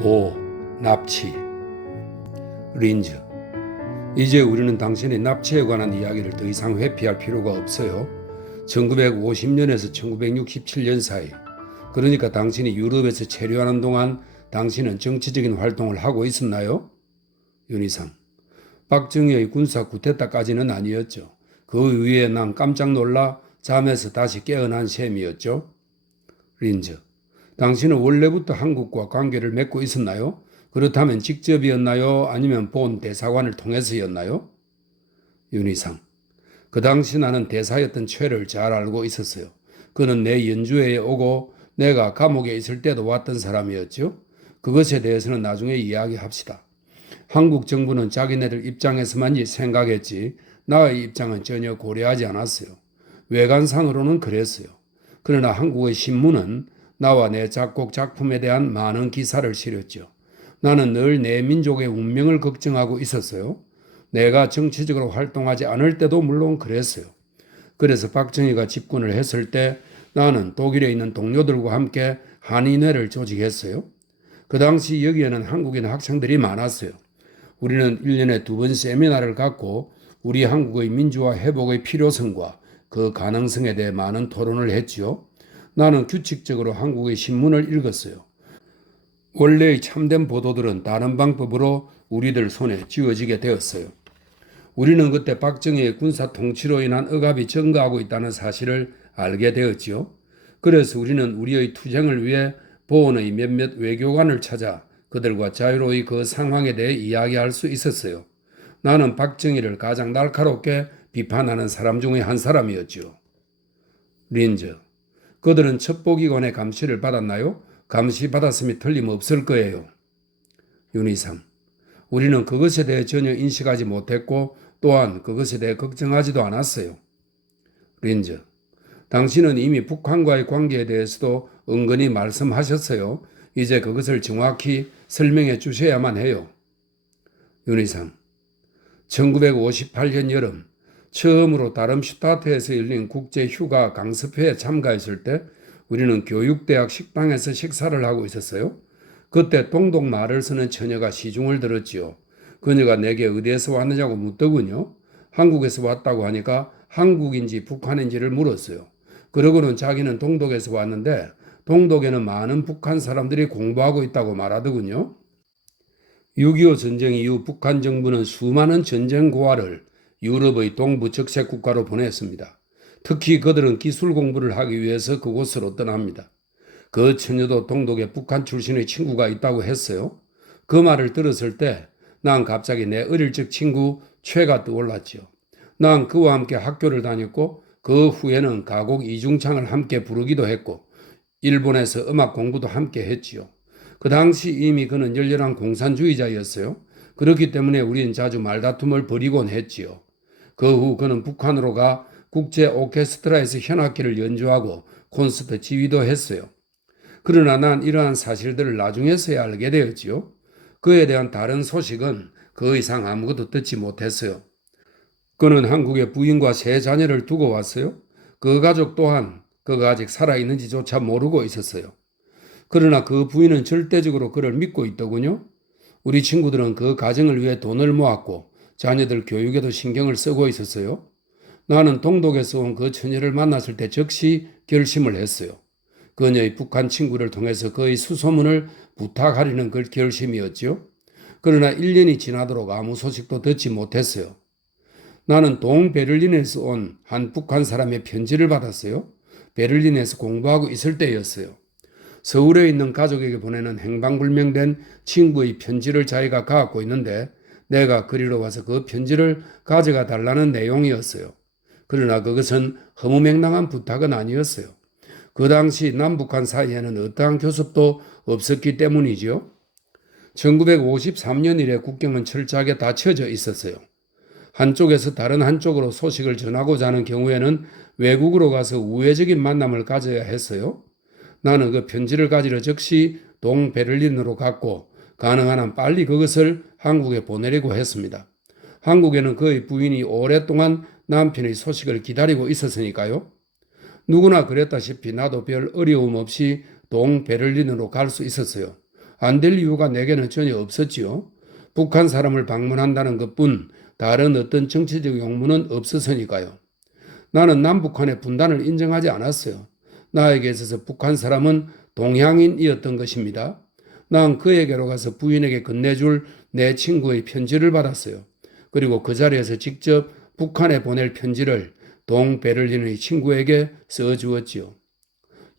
5. 납치. 린즈. 이제 우리는 당신의 납치에 관한 이야기를 더 이상 회피할 필요가 없어요. 1950년에서 1967년 사이, 그러니까 당신이 유럽에서 체류하는 동안 당신은 정치적인 활동을 하고 있었나요? 윤희상. 박정희의 군사 쿠데타까지는 아니었죠. 그 위에 난 깜짝 놀라 잠에서 다시 깨어난 셈이었죠. 린즈. 당신은 원래부터 한국과 관계를 맺고 있었나요? 그렇다면 직접이었나요? 아니면 본 대사관을 통해서였나요? 윤희상. 그 당시 나는 대사였던 최를 잘 알고 있었어요. 그는 내 연주회에 오고 내가 감옥에 있을 때도 왔던 사람이었죠. 그것에 대해서는 나중에 이야기합시다. 한국 정부는 자기네들 입장에서만 생각했지 나의 입장은 전혀 고려하지 않았어요. 외관상으로는 그랬어요. 그러나 한국의 신문은 나와 내 작곡 작품에 대한 많은 기사를 실었죠. 나는 늘 내 민족의 운명을 걱정하고 있었어요. 내가 정치적으로 활동하지 않을 때도 물론 그랬어요. 그래서 박정희가 집권을 했을 때 나는 독일에 있는 동료들과 함께 한인회를 조직했어요. 그 당시 여기에는 한국인 학생들이 많았어요. 우리는 1년에 2번 세미나를 갖고 우리 한국의 민주화 회복의 필요성과 그 가능성에 대해 많은 토론을 했지요. 나는 규칙적으로 한국의 신문을 읽었어요. 원래의 참된 보도들은 다른 방법으로 우리들 손에 쥐어지게 되었어요. 우리는 그때 박정희의 군사 통치로 인한 억압이 증가하고 있다는 사실을 알게 되었지요. 그래서 우리는 우리의 투쟁을 위해 보은의 몇몇 외교관을 찾아 그들과 자유로이 그 상황에 대해 이야기할 수 있었어요. 나는 박정희를 가장 날카롭게 비판하는 사람 중에 한 사람이었지요. 린즈. 그들은 첩보기관의 감시를 받았나요? 감시받았음이 틀림없을 거예요. 윤희상. 우리는 그것에 대해 전혀 인식하지 못했고 또한 그것에 대해 걱정하지도 않았어요. 린즈. 당신은 이미 북한과의 관계에 대해서도 은근히 말씀하셨어요. 이제 그것을 정확히 설명해 주셔야만 해요. 윤희상. 1958년 여름 처음으로 다름슈타트에서 열린 국제휴가 강습회에 참가했을 때 우리는 교육대학 식당에서 식사를 하고 있었어요. 그때 동독 말을 쓰는 처녀가 시중을 들었지요. 그녀가 내게 어디에서 왔느냐고 묻더군요. 한국에서 왔다고 하니까 한국인지 북한인지를 물었어요. 그러고는 자기는 동독에서 왔는데 동독에는 많은 북한 사람들이 공부하고 있다고 말하더군요. 6.25 전쟁 이후 북한 정부는 수많은 전쟁 고아를 유럽의 동부 적색 국가로 보냈습니다. 특히 그들은 기술 공부를 하기 위해서 그곳으로 떠납니다. 그 처녀도 동독에 북한 출신의 친구가 있다고 했어요. 그 말을 들었을 때 난 갑자기 내 어릴 적 친구 최가 떠올랐지요. 난 그와 함께 학교를 다녔고 그 후에는 가곡 이중창을 함께 부르기도 했고 일본에서 음악 공부도 함께 했지요. 그 당시 이미 그는 열렬한 공산주의자였어요. 그렇기 때문에 우리는 자주 말다툼을 벌이곤 했지요. 그 후 그는 북한으로 가 국제 오케스트라에서 현악기를 연주하고 콘서트 지휘도 했어요. 그러나 난 이러한 사실들을 나중에서야 알게 되었지요. 그에 대한 다른 소식은 그 이상 아무것도 듣지 못했어요. 그는 한국에 부인과 세 자녀를 두고 왔어요. 그 가족 또한 그가 아직 살아있는지조차 모르고 있었어요. 그러나 그 부인은 절대적으로 그를 믿고 있더군요. 우리 친구들은 그 가정을 위해 돈을 모았고 자녀들 교육에도 신경을 쓰고 있었어요. 나는 동독에서 온 그 처녀를 만났을 때 즉시 결심을 했어요. 그녀의 북한 친구를 통해서 그의 수소문을 부탁하려는 그 결심이었지요. 그러나 1년이 지나도록 아무 소식도 듣지 못했어요. 나는 동베를린에서 온 한 북한 사람의 편지를 받았어요. 베를린에서 공부하고 있을 때였어요. 서울에 있는 가족에게 보내는 행방불명된 친구의 편지를 자기가 갖고 있는데 내가 그리러 와서 그 편지를 가져가 달라는 내용이었어요. 그러나 그것은 허무맹랑한 부탁은 아니었어요. 그 당시 남북한 사이에는 어떠한 교섭도 없었기 때문이지요. 1953년 이래 국경은 철저하게 닫혀져 있었어요. 한쪽에서 다른 한쪽으로 소식을 전하고자 하는 경우에는 외국으로 가서 우회적인 만남을 가져야 했어요. 나는 그 편지를 가지러 즉시 동베를린으로 갔고 가능한 한 빨리 그것을 한국에 보내려고 했습니다. 한국에는 그의 부인이 오랫동안 남편의 소식을 기다리고 있었으니까요. 누구나 그랬다시피 나도 별 어려움 없이 동베를린으로 갈 수 있었어요. 안 될 이유가 내게는 전혀 없었지요. 북한 사람을 방문한다는 것뿐 다른 어떤 정치적 용무는 없었으니까요. 나는 남북한의 분단을 인정하지 않았어요. 나에게 있어서 북한 사람은 동양인이었던 것입니다. 난 그에게로 가서 부인에게 건네줄 내 친구의 편지를 받았어요. 그리고 그 자리에서 직접 북한에 보낼 편지를 동베를린의 친구에게 써주었지요.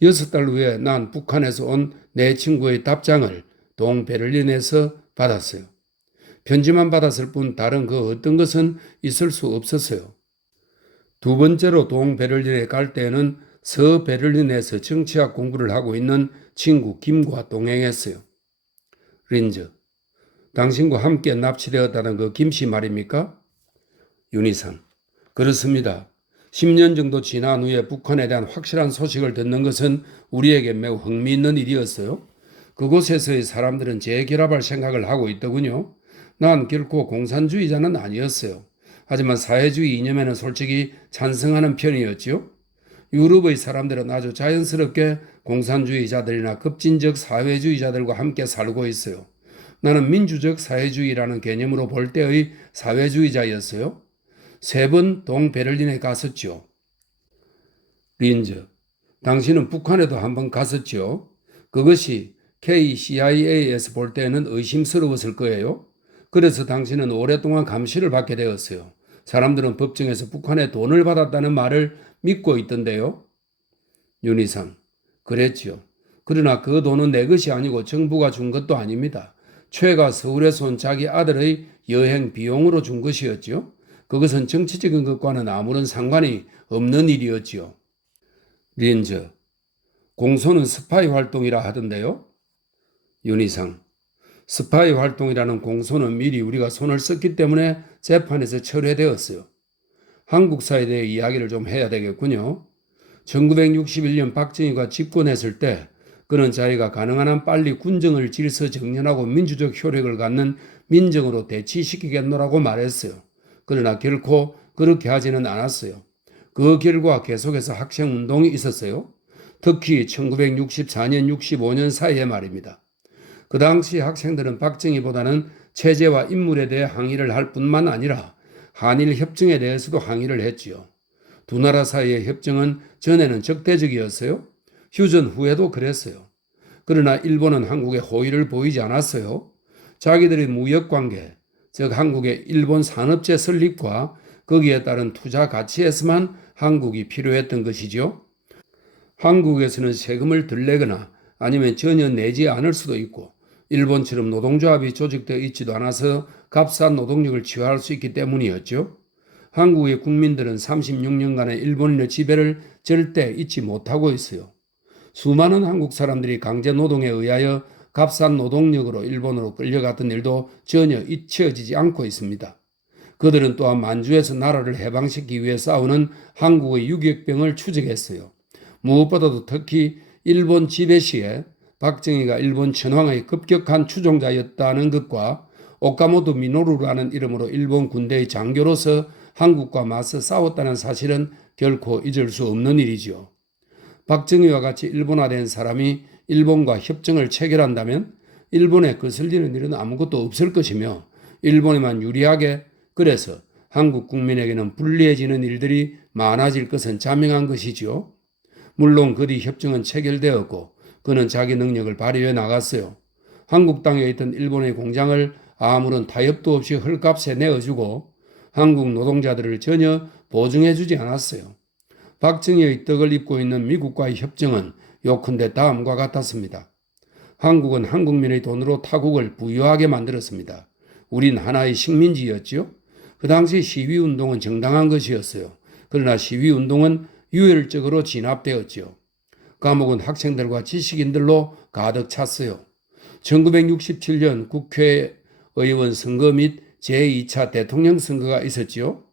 6달 후에 난 북한에서 온 내 친구의 답장을 동베를린에서 받았어요. 편지만 받았을 뿐 다른 그 어떤 것은 있을 수 없었어요. 두 번째로 동베를린에 갈 때에는 서베를린에서 정치학 공부를 하고 있는 친구 김과 동행했어요. 린즈, 당신과 함께 납치되었다는 그 김씨 말입니까? 윤희상, 그렇습니다. 10년 정도 지난 후에 북한에 대한 확실한 소식을 듣는 것은 우리에게 매우 흥미있는 일이었어요. 그곳에서의 사람들은 재결합할 생각을 하고 있더군요. 난 결코 공산주의자는 아니었어요. 하지만 사회주의 이념에는 솔직히 찬성하는 편이었지요. 유럽의 사람들은 아주 자연스럽게 공산주의자들이나 급진적 사회주의자들과 함께 살고 있어요. 나는 민주적 사회주의라는 개념으로 볼 때의 사회주의자였어요. 3번 동베를린에 갔었죠. 린즈, 당신은 북한에도 한번 갔었죠. 그것이 KCIA에서 볼 때는 의심스러웠을 거예요. 그래서 당신은 오랫동안 감시를 받게 되었어요. 사람들은 법정에서 북한에 돈을 받았다는 말을 믿고 있던데요. 윤희상, 그랬지요. 그러나 그 돈은 내 것이 아니고 정부가 준 것도 아닙니다. 최가 서울에서 온 자기 아들의 여행 비용으로 준 것이었지요. 그것은 정치적인 것과는 아무런 상관이 없는 일이었지요. 린저, 공소는 스파이 활동이라 하던데요. 윤희상, 스파이 활동이라는 공소는 미리 우리가 손을 썼기 때문에 재판에서 철회되었어요. 한국사에 대해 이야기를 좀 해야 되겠군요. 1961년 박정희가 집권했을 때 그는 자기가 가능한 한 빨리 군정을 질서 정연하고 민주적 효력을 갖는 민정으로 대치시키겠노라고 말했어요. 그러나 결코 그렇게 하지는 않았어요. 그 결과 계속해서 학생운동이 있었어요. 특히 1964년, 65년 사이에 말입니다. 그 당시 학생들은 박정희보다는 체제와 인물에 대해 항의를 할 뿐만 아니라 한일 협정에 대해서도 항의를 했지요. 두 나라 사이의 협정은 전에는 적대적이었어요. 휴전 후에도 그랬어요. 그러나 일본은 한국에 호의를 보이지 않았어요. 자기들의 무역관계, 즉 한국의 일본 산업재 설립과 거기에 따른 투자 가치에서만 한국이 필요했던 것이죠. 한국에서는 세금을 덜 내거나 아니면 전혀 내지 않을 수도 있고 일본처럼 노동조합이 조직되어 있지도 않아서 값싼 노동력을 취하할 수 있기 때문이었죠. 한국의 국민들은 36년간의 일본인의 지배를 절대 잊지 못하고 있어요. 수많은 한국 사람들이 강제 노동에 의하여 값싼 노동력으로 일본으로 끌려갔던 일도 전혀 잊혀지지 않고 있습니다. 그들은 또한 만주에서 나라를 해방시키기 위해 싸우는 한국의 유격병을 추적했어요. 무엇보다도 특히 일본 지배 시에 박정희가 일본 천황의 급격한 추종자였다는 것과 오카모토 미노루라는 이름으로 일본 군대의 장교로서 한국과 맞서 싸웠다는 사실은 결코 잊을 수 없는 일이죠. 박정희와 같이 일본화된 사람이 일본과 협정을 체결한다면 일본에 거슬리는 일은 아무것도 없을 것이며 일본에만 유리하게, 그래서 한국 국민에게는 불리해지는 일들이 많아질 것은 자명한 것이지요. 물론 그 뒤 협정은 체결되었고 그는 자기 능력을 발휘해 나갔어요. 한국 땅에 있던 일본의 공장을 아무런 타협도 없이 헐값에 내어주고 한국 노동자들을 전혀 보증해주지 않았어요. 박정희의 떡을 입고 있는 미국과의 협정은 요컨대 다음과 같았습니다. 한국은 한국민의 돈으로 타국을 부유하게 만들었습니다. 우린 하나의 식민지였지요. 그 당시 시위운동은 정당한 것이었어요. 그러나 시위운동은 유혈적으로 진압되었지요. 감옥은 학생들과 지식인들로 가득 찼어요. 1967년 국회의원 선거 및 제2차 대통령 선거가 있었지요.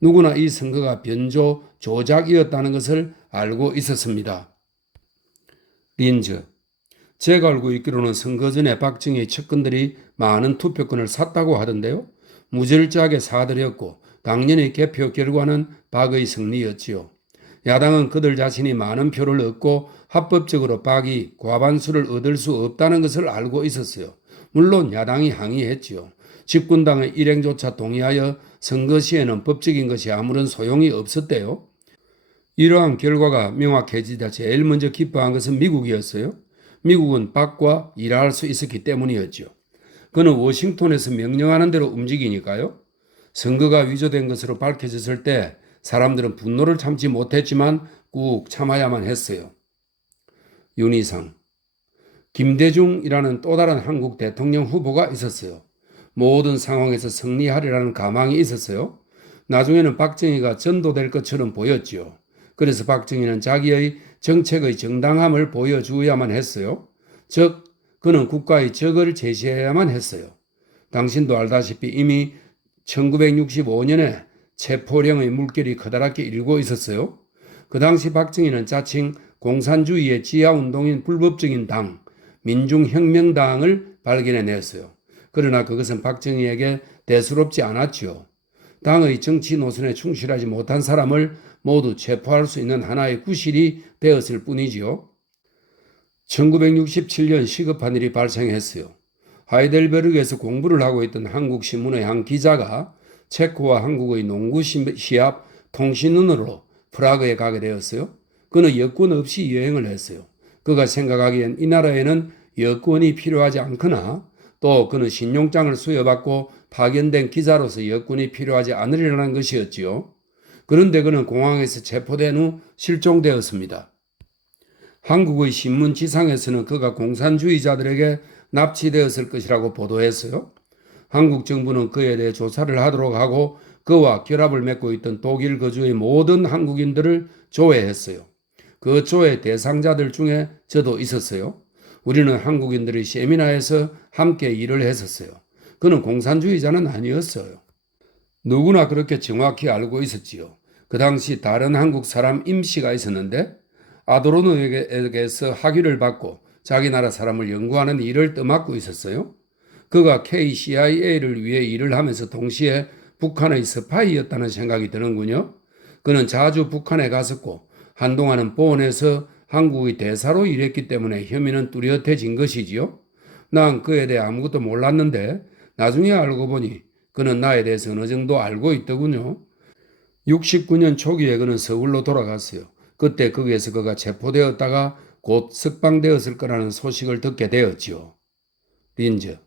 누구나 이 선거가 변조, 조작이었다는 것을 알고 있었습니다. 린즈, 제가 알고 있기로는 선거 전에 박정희 측근들이 많은 투표권을 샀다고 하던데요. 무절제하게 사들였고 당연히 개표 결과는 박의 승리였지요. 야당은 그들 자신이 많은 표를 얻고 합법적으로 박이 과반수를 얻을 수 없다는 것을 알고 있었어요. 물론 야당이 항의했지요. 집권당의 일행조차 동의하여 선거 시에는 법적인 것이 아무런 소용이 없었대요. 이러한 결과가 명확해지자 제일 먼저 기뻐한 것은 미국이었어요. 미국은 박과 일할 수 있었기 때문이었죠. 그는 워싱턴에서 명령하는 대로 움직이니까요. 선거가 위조된 것으로 밝혀졌을 때 사람들은 분노를 참지 못했지만 꾹 참아야만 했어요. 윤희상, 김대중이라는 또 다른 한국 대통령 후보가 있었어요. 모든 상황에서 승리하리라는 가망이 있었어요. 나중에는 박정희가 전도될 것처럼 보였지요. 그래서 박정희는 자기의 정책의 정당함을 보여주어야만 했어요. 즉, 그는 국가의 적을 제시해야만 했어요. 당신도 알다시피 이미 1965년에 체포령의 물결이 커다랗게 일고 있었어요. 그 당시 박정희는 자칭 공산주의의 지하운동인 불법적인 당, 민중혁명당을 발견해냈어요. 그러나 그것은 박정희에게 대수롭지 않았지요. 당의 정치 노선에 충실하지 못한 사람을 모두 체포할 수 있는 하나의 구실이 되었을 뿐이지요. 1967년 시급한 일이 발생했어요. 하이델베르크에서 공부를 하고 있던 한국신문의 한 기자가 체코와 한국의 농구 시합 통신원으로 프라그에 가게 되었어요. 그는 여권 없이 여행을 했어요. 그가 생각하기엔 이 나라에는 여권이 필요하지 않거나 또 그는 신용장을 수여받고 파견된 기자로서 여권이 필요하지 않으리라는 것이었지요. 그런데 그는 공항에서 체포된 후 실종되었습니다. 한국의 신문 지상에서는 그가 공산주의자들에게 납치되었을 것이라고 보도했어요. 한국 정부는 그에 대해 조사를 하도록 하고 그와 결합을 맺고 있던 독일 거주의 모든 한국인들을 조회했어요. 그 조회 대상자들 중에 저도 있었어요. 우리는 한국인들의 세미나에서 함께 일을 했었어요. 그는 공산주의자는 아니었어요. 누구나 그렇게 정확히 알고 있었지요. 그 당시 다른 한국 사람 임씨가 있었는데 아도로노에게서 학위를 받고 자기 나라 사람을 연구하는 일을 떠맡고 있었어요. 그가 KCIA를 위해 일을 하면서 동시에 북한의 스파이였다는 생각이 드는군요. 그는 자주 북한에 갔었고 한동안은 보원에서 한국의 대사로 일했기 때문에 혐의는 뚜렷해진 것이지요. 난 그에 대해 아무것도 몰랐는데 나중에 알고 보니 그는 나에 대해서 어느 정도 알고 있더군요. 69년 초기에 그는 서울로 돌아갔어요. 그때 거기에서 그가 체포되었다가 곧 석방되었을 거라는 소식을 듣게 되었지요. 린즈,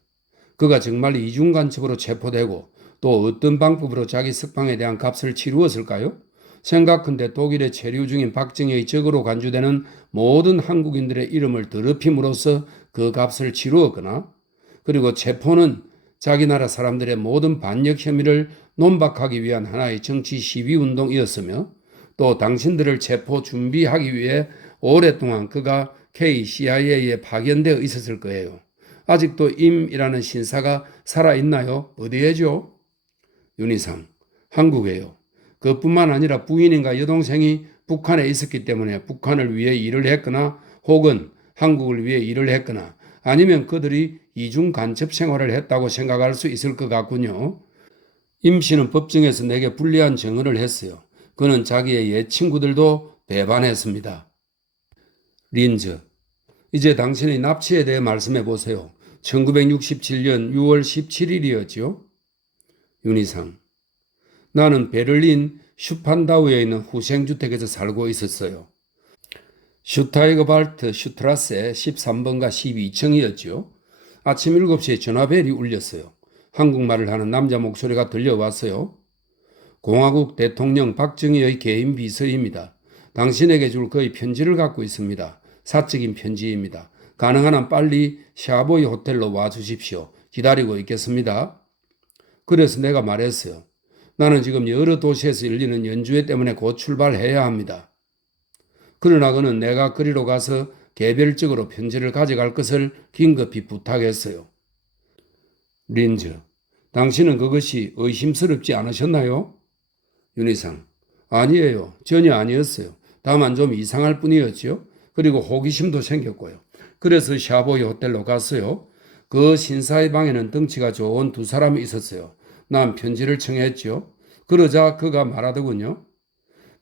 그가 정말 이중간첩으로 체포되고 또 어떤 방법으로 자기 석방에 대한 값을 치루었을까요? 생각컨대 독일에 체류 중인 박정희의 적으로 간주되는 모든 한국인들의 이름을 더럽힘으로써 그 값을 치루었거나 그리고 체포는 자기 나라 사람들의 모든 반역 혐의를 논박하기 위한 하나의 정치 시위 운동이었으며 또 당신들을 체포 준비하기 위해 오랫동안 그가 KCIA에 파견되어 있었을 거예요. 아직도 임이라는 신사가 살아있나요? 어디에죠? 윤희상, 한국에요. 그뿐만 아니라 부인인가 여동생이 북한에 있었기 때문에 북한을 위해 일을 했거나 혹은 한국을 위해 일을 했거나 아니면 그들이 이중 간첩 생활을 했다고 생각할 수 있을 것 같군요. 임 씨는 법정에서 내게 불리한 증언을 했어요. 그는 자기의 옛 친구들도 배반했습니다. 린즈, 이제 당신의 납치에 대해 말씀해 보세요. 1967년 6월 17일이었죠. 윤희상, 나는 베를린 슈판다우에 있는 후생주택에서 살고 있었어요. 슈타이거발트 슈트라세 13번가 12층이었죠. 아침 7시에 전화벨이 울렸어요. 한국말을 하는 남자 목소리가 들려왔어요. 공화국 대통령 박정희의 개인 비서입니다. 당신에게 줄 그의 편지를 갖고 있습니다. 사적인 편지입니다. 가능한 한 빨리 샤보이 호텔로 와주십시오. 기다리고 있겠습니다. 그래서 내가 말했어요. 나는 지금 여러 도시에서 열리는 연주회 때문에 곧 출발해야 합니다. 그러나 그는 내가 그리로 가서 개별적으로 편지를 가져갈 것을 긴급히 부탁했어요. 린즈, 당신은 그것이 의심스럽지 않으셨나요? 윤희상, 아니에요. 전혀 아니었어요. 다만 좀 이상할 뿐이었죠. 그리고 호기심도 생겼고요. 그래서 샤보이 호텔로 갔어요. 그 신사의 방에는 덩치가 좋은 두 사람이 있었어요. 난 편지를 청했죠. 그러자 그가 말하더군요.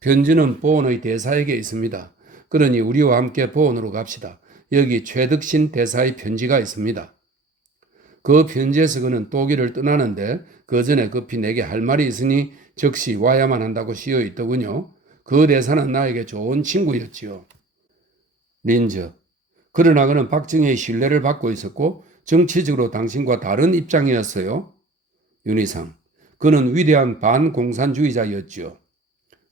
편지는 보온의 대사에게 있습니다. 그러니 우리와 함께 보온으로 갑시다. 여기 최덕신 대사의 편지가 있습니다. 그 편지에서 그는 독일을 떠나는데 그 전에 급히 내게 할 말이 있으니 즉시 와야만 한다고 쓰여 있더군요. 그 대사는 나에게 좋은 친구였지요. 린저. 그러나 그는 박정희의 신뢰를 받고 있었고 정치적으로 당신과 다른 입장이었어요. 윤희상. 그는 위대한 반공산주의자였지요.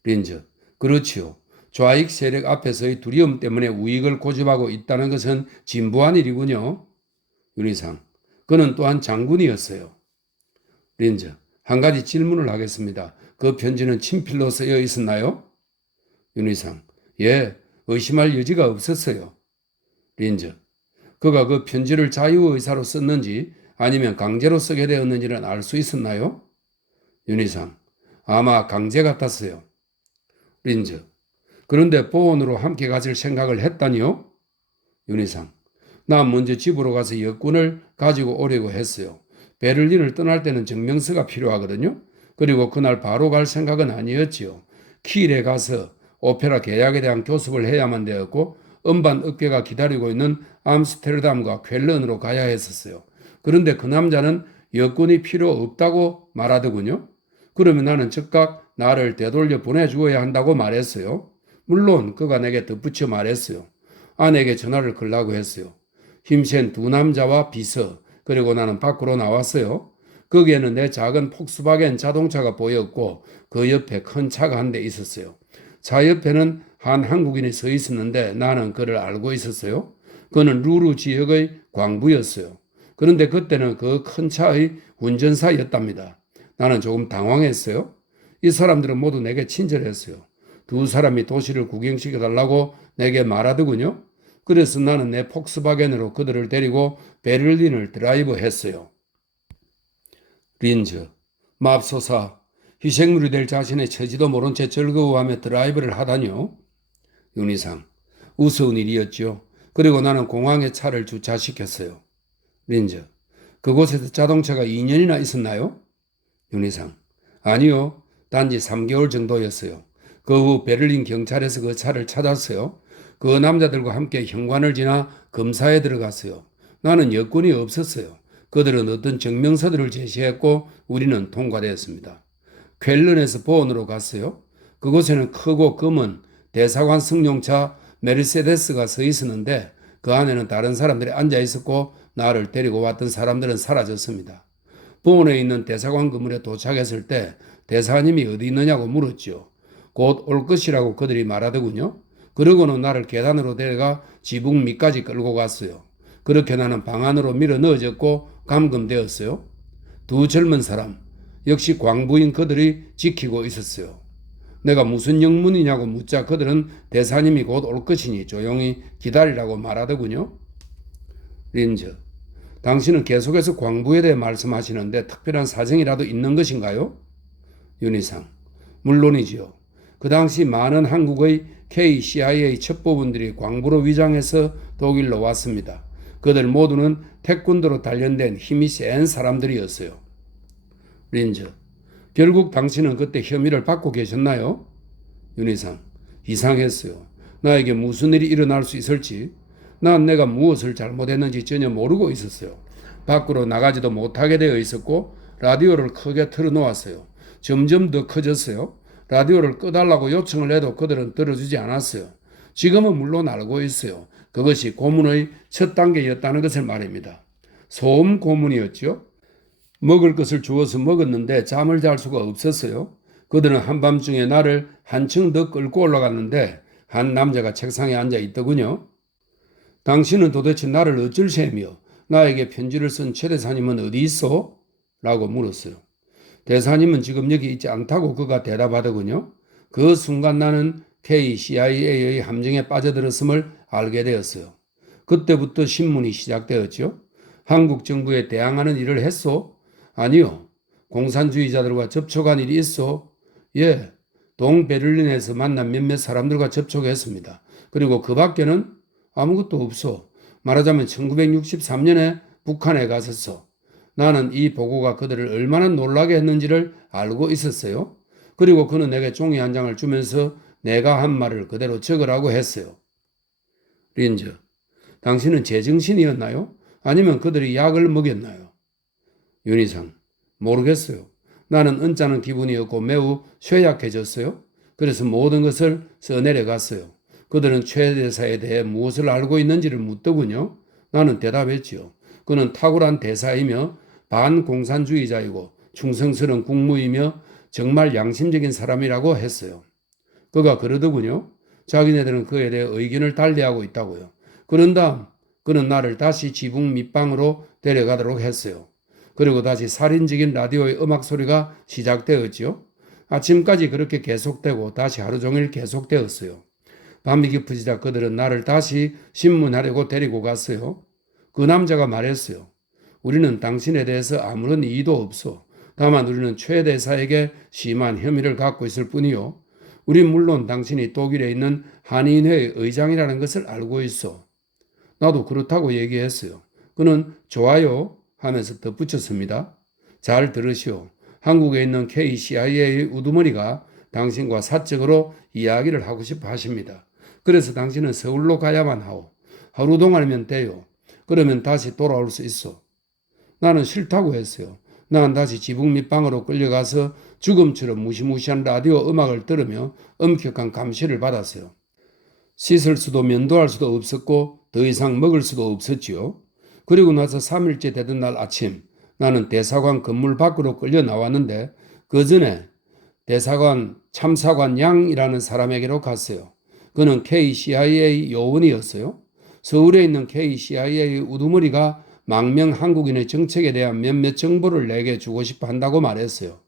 린저. 그렇지요. 좌익 세력 앞에서의 두려움 때문에 우익을 고집하고 있다는 것은 진부한 일이군요. 윤희상. 그는 또한 장군이었어요. 린저. 한 가지 질문을 하겠습니다. 그 편지는 친필로 쓰여 있었나요? 윤희상. 예, 의심할 여지가 없었어요. 린저. 그가 그 편지를 자유의사로 썼는지 아니면 강제로 쓰게 되었는지는 알 수 있었나요? 윤희상. 아마 강제 같았어요. 린저. 그런데 보온으로 함께 가실 생각을 했다니요? 윤희상. 나 먼저 집으로 가서 여권을 가지고 오려고 했어요. 베를린을 떠날 때는 증명서가 필요하거든요. 그리고 그날 바로 갈 생각은 아니었지요. 킬에 가서 오페라 계약에 대한 교습을 해야만 되었고 음반 업계가 기다리고 있는 암스테르담과 쾰른으로 가야 했었어요. 그런데 그 남자는 여권이 필요 없다고 말하더군요. 그러면 나는 즉각 나를 되돌려 보내주어야 한다고 말했어요. 물론 그가 내게 덧붙여 말했어요. 아내에게 전화를 걸라고 했어요. 힘센 두 남자와 비서 그리고 나는 밖으로 나왔어요. 거기에는 내 작은 폭스바겐 자동차가 보였고 그 옆에 큰 차가 한 대 있었어요. 차 옆에는 한 한국인이 서 있었는데 나는 그를 알고 있었어요. 그는 루르 지역의 광부였어요. 그런데 그때는 그 큰 차의 운전사였답니다. 나는 조금 당황했어요. 이 사람들은 모두 내게 친절했어요. 두 사람이 도시를 구경시켜달라고 내게 말하더군요. 그래서 나는 내 폭스바겐으로 그들을 데리고 베를린을 드라이브 했어요. 린저. 맙소사. 희생물이 될 자신의 처지도 모른 채 즐거워하며 드라이브를 하다니요. 윤희상. 우스운 일이었죠. 그리고 나는 공항에 차를 주차시켰어요. 린저. 그곳에서 자동차가 2년이나 있었나요? 윤희상. 아니요. 단지 3개월 정도였어요. 그 후 베를린 경찰에서 그 차를 찾았어요. 그 남자들과 함께 현관을 지나 검사에 들어갔어요. 나는 여권이 없었어요. 그들은 어떤 증명서들을 제시했고 우리는 통과되었습니다. 쾰른에서 보온으로 갔어요. 그곳에는 크고 검은 대사관 승용차 메르세데스가 서 있었는데 그 안에는 다른 사람들이 앉아 있었고 나를 데리고 왔던 사람들은 사라졌습니다. 보온에 있는 대사관 건물에 도착했을 때 대사님이 어디 있느냐고 물었죠. 곧 올 것이라고 그들이 말하더군요. 그러고는 나를 계단으로 데려가 지붕 밑까지 끌고 갔어요. 그렇게 나는 방 안으로 밀어 넣어졌고 감금되었어요. 두 젊은 사람, 역시 광부인 그들이 지키고 있었어요. 내가 무슨 영문이냐고 묻자 그들은 대사님이 곧 올 것이니 조용히 기다리라고 말하더군요. 린저. 당신은 계속해서 광부에 대해 말씀하시는데 특별한 사정이라도 있는 것인가요? 윤희상. 물론이지요. 그 당시 많은 한국의 KCIA 첩보분들이 광부로 위장해서 독일로 왔습니다. 그들 모두는 태권도로 단련된 힘이 센 사람들이었어요. 린저. 결국 당신은 그때 혐의를 받고 계셨나요? 윤희상. 이상했어요. 나에게 무슨 일이 일어날 수 있을지. 난 내가 무엇을 잘못했는지 전혀 모르고 있었어요. 밖으로 나가지도 못하게 되어 있었고 라디오를 크게 틀어놓았어요. 점점 더 커졌어요. 라디오를 꺼달라고 요청을 해도 그들은 들어주지 않았어요. 지금은 물론 알고 있어요. 그것이 고문의 첫 단계였다는 것을 말입니다. 소음 고문이었죠. 먹을 것을 주어서 먹었는데 잠을 잘 수가 없었어요. 그들은 한밤중에 나를 한층 더 끌고 올라갔는데 한 남자가 책상에 앉아 있더군요. 당신은 도대체 나를 어쩔 셈이요? 나에게 편지를 쓴 최 대사님은 어디 있어? 라고 물었어요. 대사님은 지금 여기 있지 않다고 그가 대답하더군요. 그 순간 나는 KCIA의 함정에 빠져들었음을 알게 되었어요. 그때부터 신문이 시작되었죠. 한국 정부에 대항하는 일을 했소? 아니요. 공산주의자들과 접촉한 일이 있어? 예. 동베를린에서 만난 몇몇 사람들과 접촉했습니다. 그리고 그 밖에는 아무것도 없어. 말하자면 1963년에 북한에 갔었어. 나는 이 보고가 그들을 얼마나 놀라게 했는지를 알고 있었어요. 그리고 그는 내게 종이 한 장을 주면서 내가 한 말을 그대로 적으라고 했어요. 린즈, 당신은 제정신이었나요? 아니면 그들이 약을 먹였나요? 윤희상, 모르겠어요. 나는 언짢은 기분이었고 매우 쇠약해졌어요. 그래서 모든 것을 써내려갔어요. 그들은 최 대사에 대해 무엇을 알고 있는지를 묻더군요. 나는 대답했지요. 그는 탁월한 대사이며 반공산주의자이고 충성스러운 국무이며 정말 양심적인 사람이라고 했어요. 그가 그러더군요. 자기네들은 그에 대해 의견을 달리하고 있다고요. 그런 다음 그는 나를 다시 지붕 밑방으로 데려가도록 했어요. 그리고 다시 살인적인 라디오의 음악 소리가 시작되었지요. 아침까지 그렇게 계속되고 다시 하루 종일 계속되었어요. 밤이 깊어지자 그들은 나를 다시 신문하려고 데리고 갔어요. 그 남자가 말했어요. 우리는 당신에 대해서 아무런 이의도 없어. 다만 우리는 최 대사에게 심한 혐의를 갖고 있을 뿐이요. 우린 물론 당신이 독일에 있는 한인회의 의장이라는 것을 알고 있어. 나도 그렇다고 얘기했어요. 그는 좋아요 하면서 덧붙였습니다. 잘 들으시오. 한국에 있는 KCIA의 우두머리가 당신과 사적으로 이야기를 하고 싶어 하십니다. 그래서 당신은 서울로 가야만 하오. 하루 동안이면 돼요. 그러면 다시 돌아올 수 있어. 나는 싫다고 했어요. 난 다시 지붕 밑방으로 끌려가서 죽음처럼 무시무시한 라디오 음악을 들으며 엄격한 감시를 받았어요. 씻을 수도 면도할 수도 없었고 더 이상 먹을 수도 없었지요. 그리고 나서 3일째 되던 날 아침 나는 대사관 건물 밖으로 끌려 나왔는데 그 전에 대사관 참사관 양이라는 사람에게로 갔어요. 그는 KCIA 요원이었어요. 서울에 있는 KCIA 우두머리가 망명 한국인의 정책에 대한 몇몇 정보를 내게 주고 싶어 한다고 말했어요.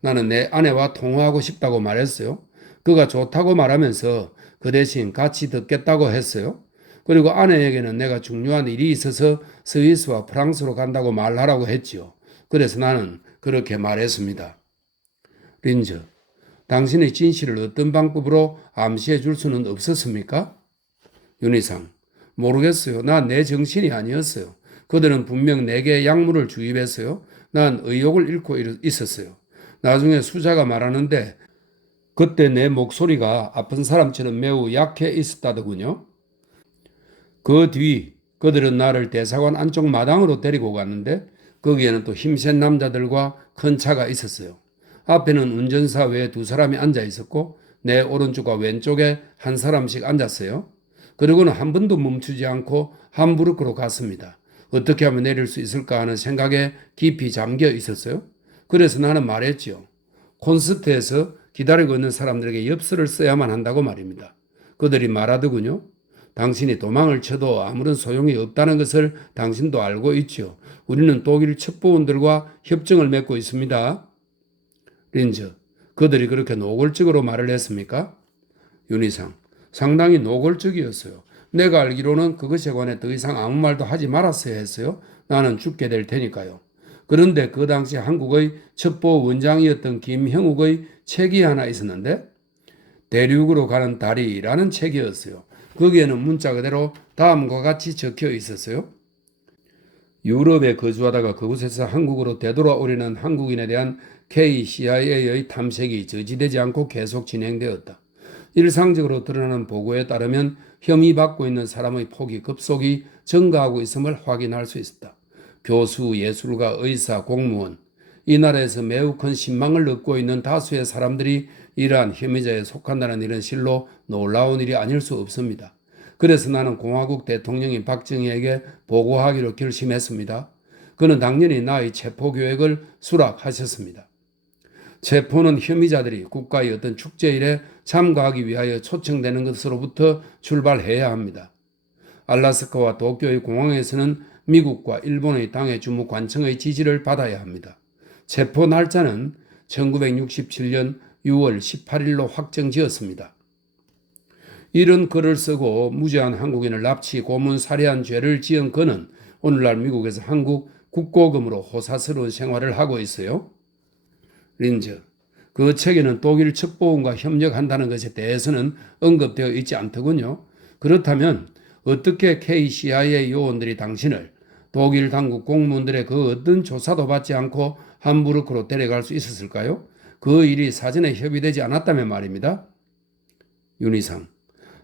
나는 내 아내와 통화하고 싶다고 말했어요. 그가 좋다고 말하면서 그 대신 같이 듣겠다고 했어요. 그리고 아내에게는 내가 중요한 일이 있어서 스위스와 프랑스로 간다고 말하라고 했지요. 그래서 나는 그렇게 말했습니다. 린즈, 당신의 진실을 어떤 방법으로 암시해 줄 수는 없었습니까? 윤희상, 모르겠어요. 난 내 정신이 아니었어요. 그들은 분명 내게 약물을 주입했어요. 난 의욕을 잃고 있었어요. 나중에 수자가 말하는데 그때 내 목소리가 아픈 사람처럼 매우 약해 있었다더군요. 그 뒤 그들은 나를 대사관 안쪽 마당으로 데리고 갔는데 거기에는 또 힘센 남자들과 큰 차가 있었어요. 앞에는 운전사 외에 두 사람이 앉아 있었고 내 오른쪽과 왼쪽에 한 사람씩 앉았어요. 그리고는 한 번도 멈추지 않고 함부르크로 갔습니다. 어떻게 하면 내릴 수 있을까 하는 생각에 깊이 잠겨 있었어요. 그래서 나는 말했지요. 콘서트에서 기다리고 있는 사람들에게 엽서를 써야만 한다고 말입니다. 그들이 말하더군요. 당신이 도망을 쳐도 아무런 소용이 없다는 것을 당신도 알고 있죠. 우리는 독일 첩보원들과 협정을 맺고 있습니다. 린즈, 그들이 그렇게 노골적으로 말을 했습니까? 윤희상, 상당히 노골적이었어요. 내가 알기로는 그것에 관해 더 이상 아무 말도 하지 말았어야 했어요. 나는 죽게 될 테니까요. 그런데 그 당시 한국의 첩보 원장이었던 김형욱의 책이 하나 있었는데 대륙으로 가는 다리라는 책이었어요. 거기에는 문자 그대로 다음과 같이 적혀 있었어요. 유럽에 거주하다가 그곳에서 한국으로 되돌아오려는 한국인에 대한 KCIA의 탐색이 저지되지 않고 계속 진행되었다. 일상적으로 드러나는 보고에 따르면 혐의받고 있는 사람의 폭이 급속히 증가하고 있음을 확인할 수 있었다. 교수, 예술가, 의사, 공무원, 이 나라에서 매우 큰 신망을 얻고 있는 다수의 사람들이 이러한 혐의자에 속한다는 일은 실로 놀라운 일이 아닐 수 없습니다. 그래서 나는 공화국 대통령인 박정희에게 보고하기로 결심했습니다. 그는 당연히 나의 체포계획을 수락하셨습니다. 체포는 혐의자들이 국가의 어떤 축제일에 참가하기 위하여 초청되는 것으로부터 출발해야 합니다. 알라스카와 도쿄의 공항에서는 미국과 일본의 당의 주무관청의 지지를 받아야 합니다. 체포 날짜는 1967년 6월 18일로 확정지었습니다. 이런 글을 쓰고 무죄한 한국인을 납치, 고문, 살해한 죄를 지은 그는 오늘날 미국에서 한국 국고금으로 호사스러운 생활을 하고 있어요. 린즈, 그 책에는 독일 첩보원과 협력한다는 것에 대해서는 언급되어 있지 않더군요. 그렇다면 어떻게 KCIA 요원들이 당신을 독일 당국 공무원들의 그 어떤 조사도 받지 않고 함부르크로 데려갈 수 있었을까요? 그 일이 사전에 협의되지 않았다면 말입니다. 윤희상.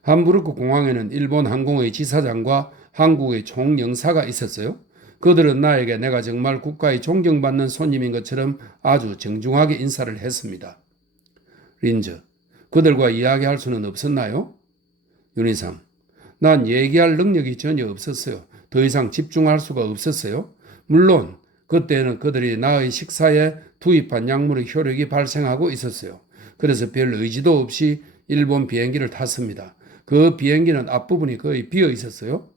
함부르크 공항에는 일본 항공의 지사장과 한국의 총영사가 있었어요. 그들은 나에게 내가 정말 국가의 존경받는 손님인 것처럼 아주 정중하게 인사를 했습니다. 린저. 그들과 이야기할 수는 없었나요? 윤희상. 난 얘기할 능력이 전혀 없었어요. 더 이상 집중할 수가 없었어요. 물론 그때는 그들이 나의 식사에 투입한 약물의 효력이 발생하고 있었어요. 그래서 별 의지도 없이 일본 비행기를 탔습니다. 그 비행기는 앞부분이 거의 비어 있었어요.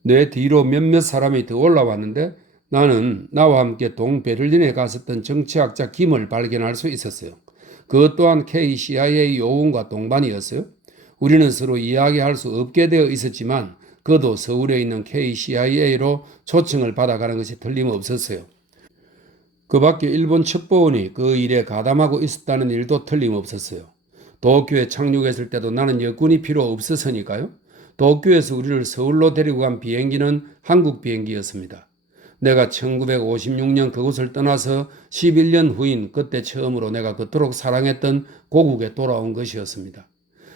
내 뒤로 몇몇 사람이 더 올라왔는데 나는 나와 함께 동베를린에 갔었던 정치학자 김을 발견할 수 있었어요. 그것 또한 KCIA 요원과 동반이었어요. 우리는 서로 이야기할 수 없게 되어 있었지만 그도 서울에 있는 KCIA로 초청을 받아가는 것이 틀림없었어요. 그 밖에 일본 첩보원이 그 일에 가담하고 있었다는 일도 틀림없었어요. 도쿄에 착륙했을 때도 나는 여권이 필요 없었으니까요. 도쿄에서 우리를 서울로 데리고 간 비행기는 한국 비행기였습니다. 내가 1956년 그곳을 떠나서 11년 후인 그때 처음으로 내가 그토록 사랑했던 고국에 돌아온 것이었습니다.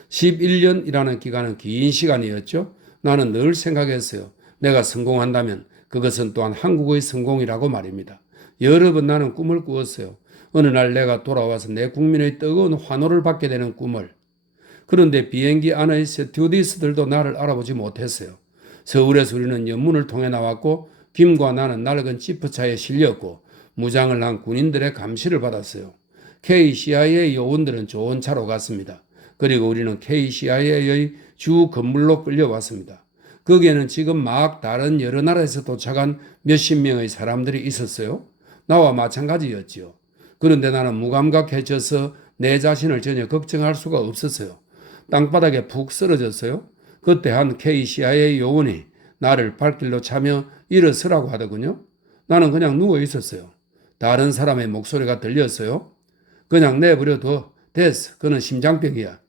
11년이라는 기간은 긴 시간이었죠. 나는 늘 생각했어요. 내가 성공한다면 그것은 또한 한국의 성공이라고 말입니다. 여러 번 나는 꿈을 꾸었어요. 어느 날 내가 돌아와서 내 국민의 뜨거운 환호를 받게 되는 꿈을. 그런데 비행기 안의 스튜어디스들도 나를 알아보지 못했어요. 서울에서 우리는 연문을 통해 나왔고 김과 나는 낡은 지프차에 실렸고 무장을 한 군인들의 감시를 받았어요. KCIA 요원들은 좋은 차로 갔습니다. 그리고 우리는 KCIA의 주 건물로 끌려왔습니다. 거기에는 지금 막 다른 여러 나라에서 도착한 몇십 명의 사람들이 있었어요. 나와 마찬가지였지요. 그런데 나는 무감각해져서 내 자신을 전혀 걱정할 수가 없었어요. 땅바닥에 푹 쓰러졌어요. 그때 한 KCIA 요원이 나를 발길로 차며 일어서라고 하더군요. 나는 그냥 누워 있었어요. 다른 사람의 목소리가 들렸어요. 그냥 내버려둬. 됐어. 그는 심장병이야.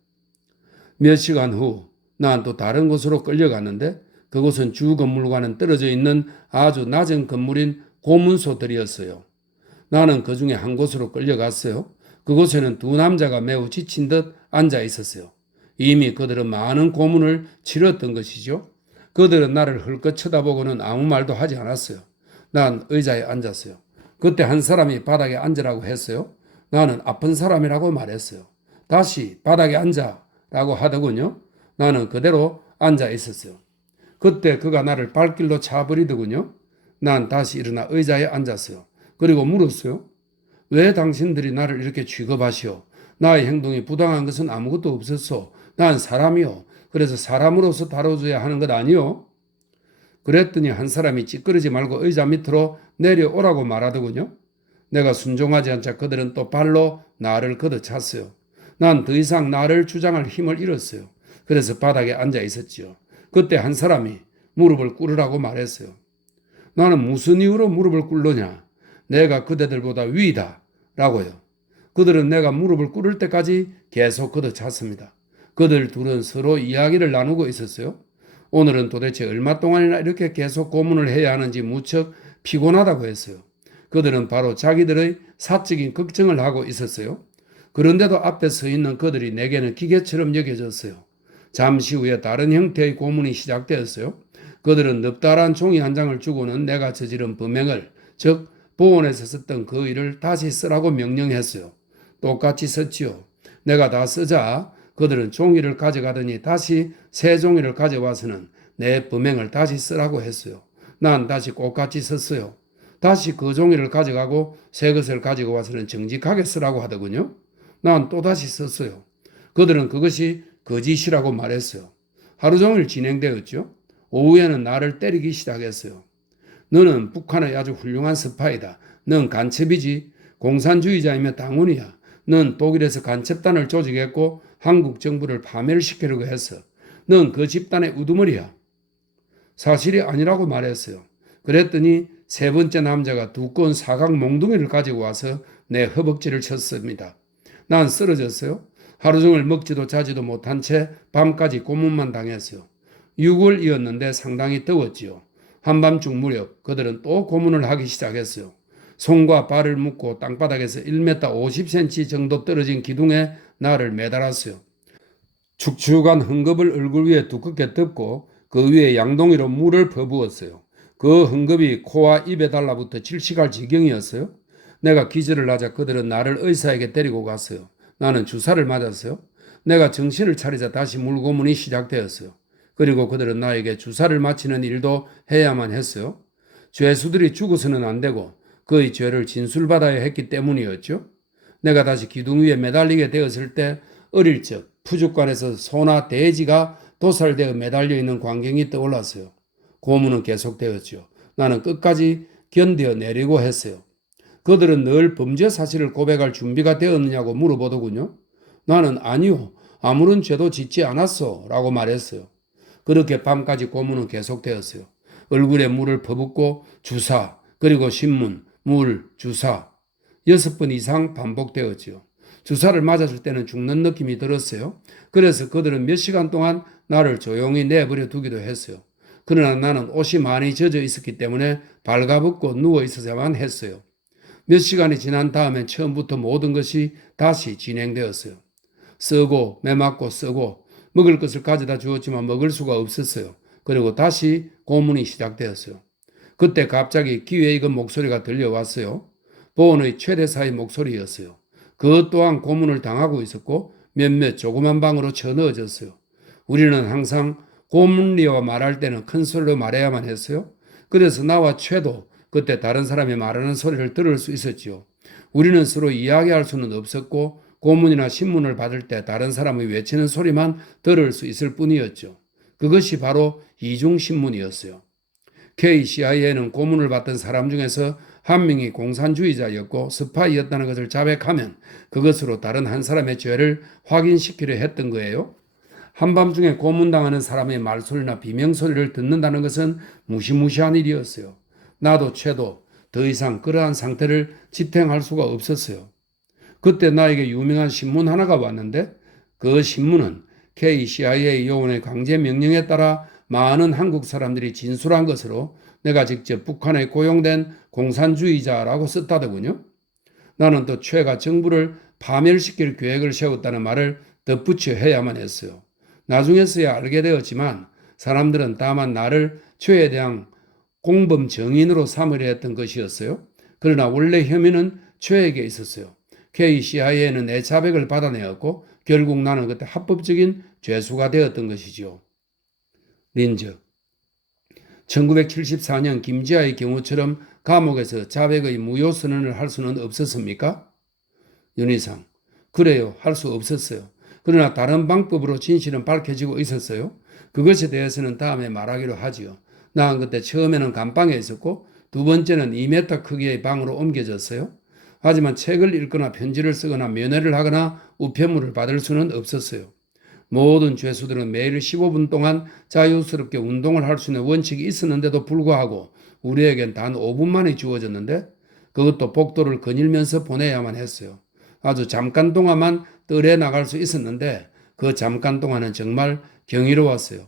몇 시간 후 난 또 다른 곳으로 끌려갔는데 그곳은 주 건물과는 떨어져 있는 아주 낮은 건물인 고문소들이었어요. 나는 그 중에 한 곳으로 끌려갔어요. 그곳에는 두 남자가 매우 지친 듯 앉아 있었어요. 이미 그들은 많은 고문을 치렀던 것이죠. 그들은 나를 헐끗 쳐다보고는 아무 말도 하지 않았어요. 난 의자에 앉았어요. 그때 한 사람이 바닥에 앉으라고 했어요. 나는 아픈 사람이라고 말했어요. 다시 바닥에 앉아라고 하더군요. 나는 그대로 앉아 있었어요. 그때 그가 나를 발길로 차버리더군요. 난 다시 일어나 의자에 앉았어요. 그리고 물었어요. 왜 당신들이 나를 이렇게 취급하시오? 나의 행동이 부당한 것은 아무것도 없었소. 난 사람이요. 그래서 사람으로서 다뤄줘야 하는 것 아니요? 그랬더니 한 사람이 찌끄러지 말고 의자 밑으로 내려오라고 말하더군요. 내가 순종하지 않자 그들은 또 발로 나를 걷어찼어요. 난 더 이상 나를 주장할 힘을 잃었어요. 그래서 바닥에 앉아 있었지요. 그때 한 사람이 무릎을 꿇으라고 말했어요. 나는 무슨 이유로 무릎을 꿇느냐? 내가 그대들보다 위다 라고요. 그들은 내가 무릎을 꿇을 때까지 계속 걷어찼습니다. 그들 둘은 서로 이야기를 나누고 있었어요. 오늘은 도대체 얼마 동안이나 이렇게 계속 고문을 해야 하는지 무척 피곤하다고 했어요. 그들은 바로 자기들의 사적인 걱정을 하고 있었어요. 그런데도 앞에 서 있는 그들이 내게는 기계처럼 여겨졌어요. 잠시 후에 다른 형태의 고문이 시작되었어요. 그들은 넙다란 종이 한 장을 주고는 내가 저지른 범행을, 즉 보온에서 썼던 그 일을 다시 쓰라고 명령했어요. 똑같이 썼지요. 내가 다 쓰자 그들은 종이를 가져가더니 다시 새 종이를 가져와서는 내 범행을 다시 쓰라고 했어요. 난 다시 똑같이 썼어요. 다시 그 종이를 가져가고 새 것을 가지고 와서는 정직하게 쓰라고 하더군요. 난 또다시 썼어요. 그들은 그것이 거짓이라고 말했어요. 하루 종일 진행되었죠. 오후에는 나를 때리기 시작했어요. 너는 북한의 아주 훌륭한 스파이다. 넌 간첩이지. 공산주의자이며 당원이야. 넌 독일에서 간첩단을 조직했고 한국 정부를 파멸시키려고 했어. 넌 그 집단의 우두머리야. 사실이 아니라고 말했어요. 그랬더니 세 번째 남자가 두꺼운 사각 몽둥이를 가지고 와서 내 허벅지를 쳤습니다. 난 쓰러졌어요. 하루 종일 먹지도 자지도 못한 채 밤까지 고문만 당했어요. 6월이었는데 상당히 더웠지요. 한밤중 무렵 그들은 또 고문을 하기 시작했어요. 손과 발을 묶고 땅바닥에서 1m 50cm 정도 떨어진 기둥에 나를 매달았어요. 축축한 헝겊을 얼굴 위에 두껍게 덮고 그 위에 양동이로 물을 퍼부었어요. 그 헝겊이 코와 입에 달라붙어 질식할 지경이었어요. 내가 기절을 하자 그들은 나를 의사에게 데리고 갔어요. 나는 주사를 맞았어요. 내가 정신을 차리자 다시 물고문이 시작되었어요. 그리고 그들은 나에게 주사를 맞히는 일도 해야만 했어요. 죄수들이 죽어서는 안 되고 그의 죄를 진술받아야 했기 때문이었죠. 내가 다시 기둥 위에 매달리게 되었을 때 어릴 적 푸죽관에서 소나 돼지가 도살되어 매달려 있는 광경이 떠올랐어요. 고문은 계속되었죠. 나는 끝까지 견뎌 내리고 했어요. 그들은 늘 범죄 사실을 고백할 준비가 되었느냐고 물어보더군요. 나는 아니요. 아무런 죄도 짓지 않았어. 라고 말했어요. 그렇게 밤까지 고문은 계속되었어요. 얼굴에 물을 퍼붓고 주사, 그리고 신문, 물, 주사. 6번 이상 반복되었지요. 주사를 맞았을 때는 죽는 느낌이 들었어요. 그래서 그들은 몇 시간 동안 나를 조용히 내버려 두기도 했어요. 그러나 나는 옷이 많이 젖어 있었기 때문에 발가벗고 누워 있어야만 했어요. 몇 시간이 지난 다음엔 처음부터 모든 것이 다시 진행되었어요. 썩고 매맞고 썩고 먹을 것을 가져다 주었지만 먹을 수가 없었어요. 그리고 다시 고문이 시작되었어요. 그때 갑자기 귀에 익은 목소리가 들려왔어요. 보온의 최대사의 목소리였어요. 그것 또한 고문을 당하고 있었고 몇몇 조그만 방으로 쳐넣어졌어요. 우리는 항상 고문리와 말할 때는 큰 소리로 말해야만 했어요. 그래서 나와 최도 그때 다른 사람이 말하는 소리를 들을 수 있었지요. 우리는 서로 이야기할 수는 없었고 고문이나 신문을 받을 때 다른 사람이 외치는 소리만 들을 수 있을 뿐이었죠. 그것이 바로 이중신문이었어요. KCIA는 고문을 받던 사람 중에서 한 명이 공산주의자였고 스파이였다는 것을 자백하면 그것으로 다른 한 사람의 죄를 확인시키려 했던 거예요. 한밤중에 고문당하는 사람의 말소리나 비명소리를 듣는다는 것은 무시무시한 일이었어요. 나도 최도 더 이상 그러한 상태를 지탱할 수가 없었어요. 그때 나에게 유명한 신문 하나가 왔는데 그 신문은 KCIA 요원의 강제 명령에 따라 많은 한국 사람들이 진술한 것으로 내가 직접 북한에 고용된 공산주의자라고 썼다더군요. 나는 또 최가 정부를 파멸시킬 계획을 세웠다는 말을 덧붙여 해야만 했어요. 나중에서야 알게 되었지만 사람들은 다만 나를 최에 대한 공범 정인으로 삼으려 했던 것이었어요. 그러나 원래 혐의는 최에게 있었어요. KCIA는 내 자백을 받아내었고 결국 나는 그때 합법적인 죄수가 되었던 것이지요. 린저 1974년 김지아의 경우처럼 감옥에서 자백의 무효 선언을 할 수는 없었습니까? 윤희상 그래요. 할 수 없었어요. 그러나 다른 방법으로 진실은 밝혀지고 있었어요. 그것에 대해서는 다음에 말하기로 하지요. 난 그때 처음에는 감방에 있었고 두 번째는 2m 크기의 방으로 옮겨졌어요. 하지만 책을 읽거나 편지를 쓰거나 면회를 하거나 우편물을 받을 수는 없었어요. 모든 죄수들은 매일 15분 동안 자유스럽게 운동을 할 수 있는 원칙이 있었는데도 불구하고 우리에겐 단 5분만이 주어졌는데 그것도 복도를 거닐면서 보내야만 했어요. 아주 잠깐 동안만 뜰에 나갈 수 있었는데 그 잠깐 동안은 정말 경이로웠어요.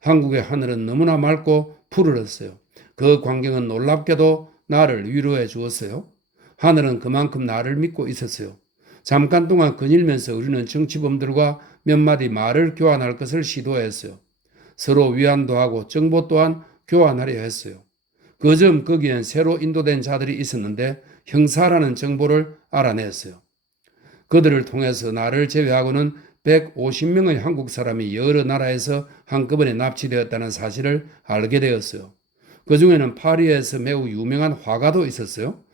한국의 하늘은 너무나 맑고 푸르렀어요. 그 광경은 놀랍게도 나를 위로해 주었어요. 하늘은 그만큼 나를 믿고 있었어요. 잠깐 동안 거닐면서 우리는 정치범들과 몇 마디 말을 교환할 것을 시도했어요. 서로 위안도 하고 정보 또한 교환하려 했어요. 그점 거기엔 새로 인도된 자들이 있었는데 형사라는 정보를 알아냈어요. 그들을 통해서 나를 제외하고는 150명의 한국 사람이 여러 나라에서 한꺼번에 납치되었다는 사실을 알게 되었어요. 그 중에는 파리에서 매우 유명한 화가도 있었어요.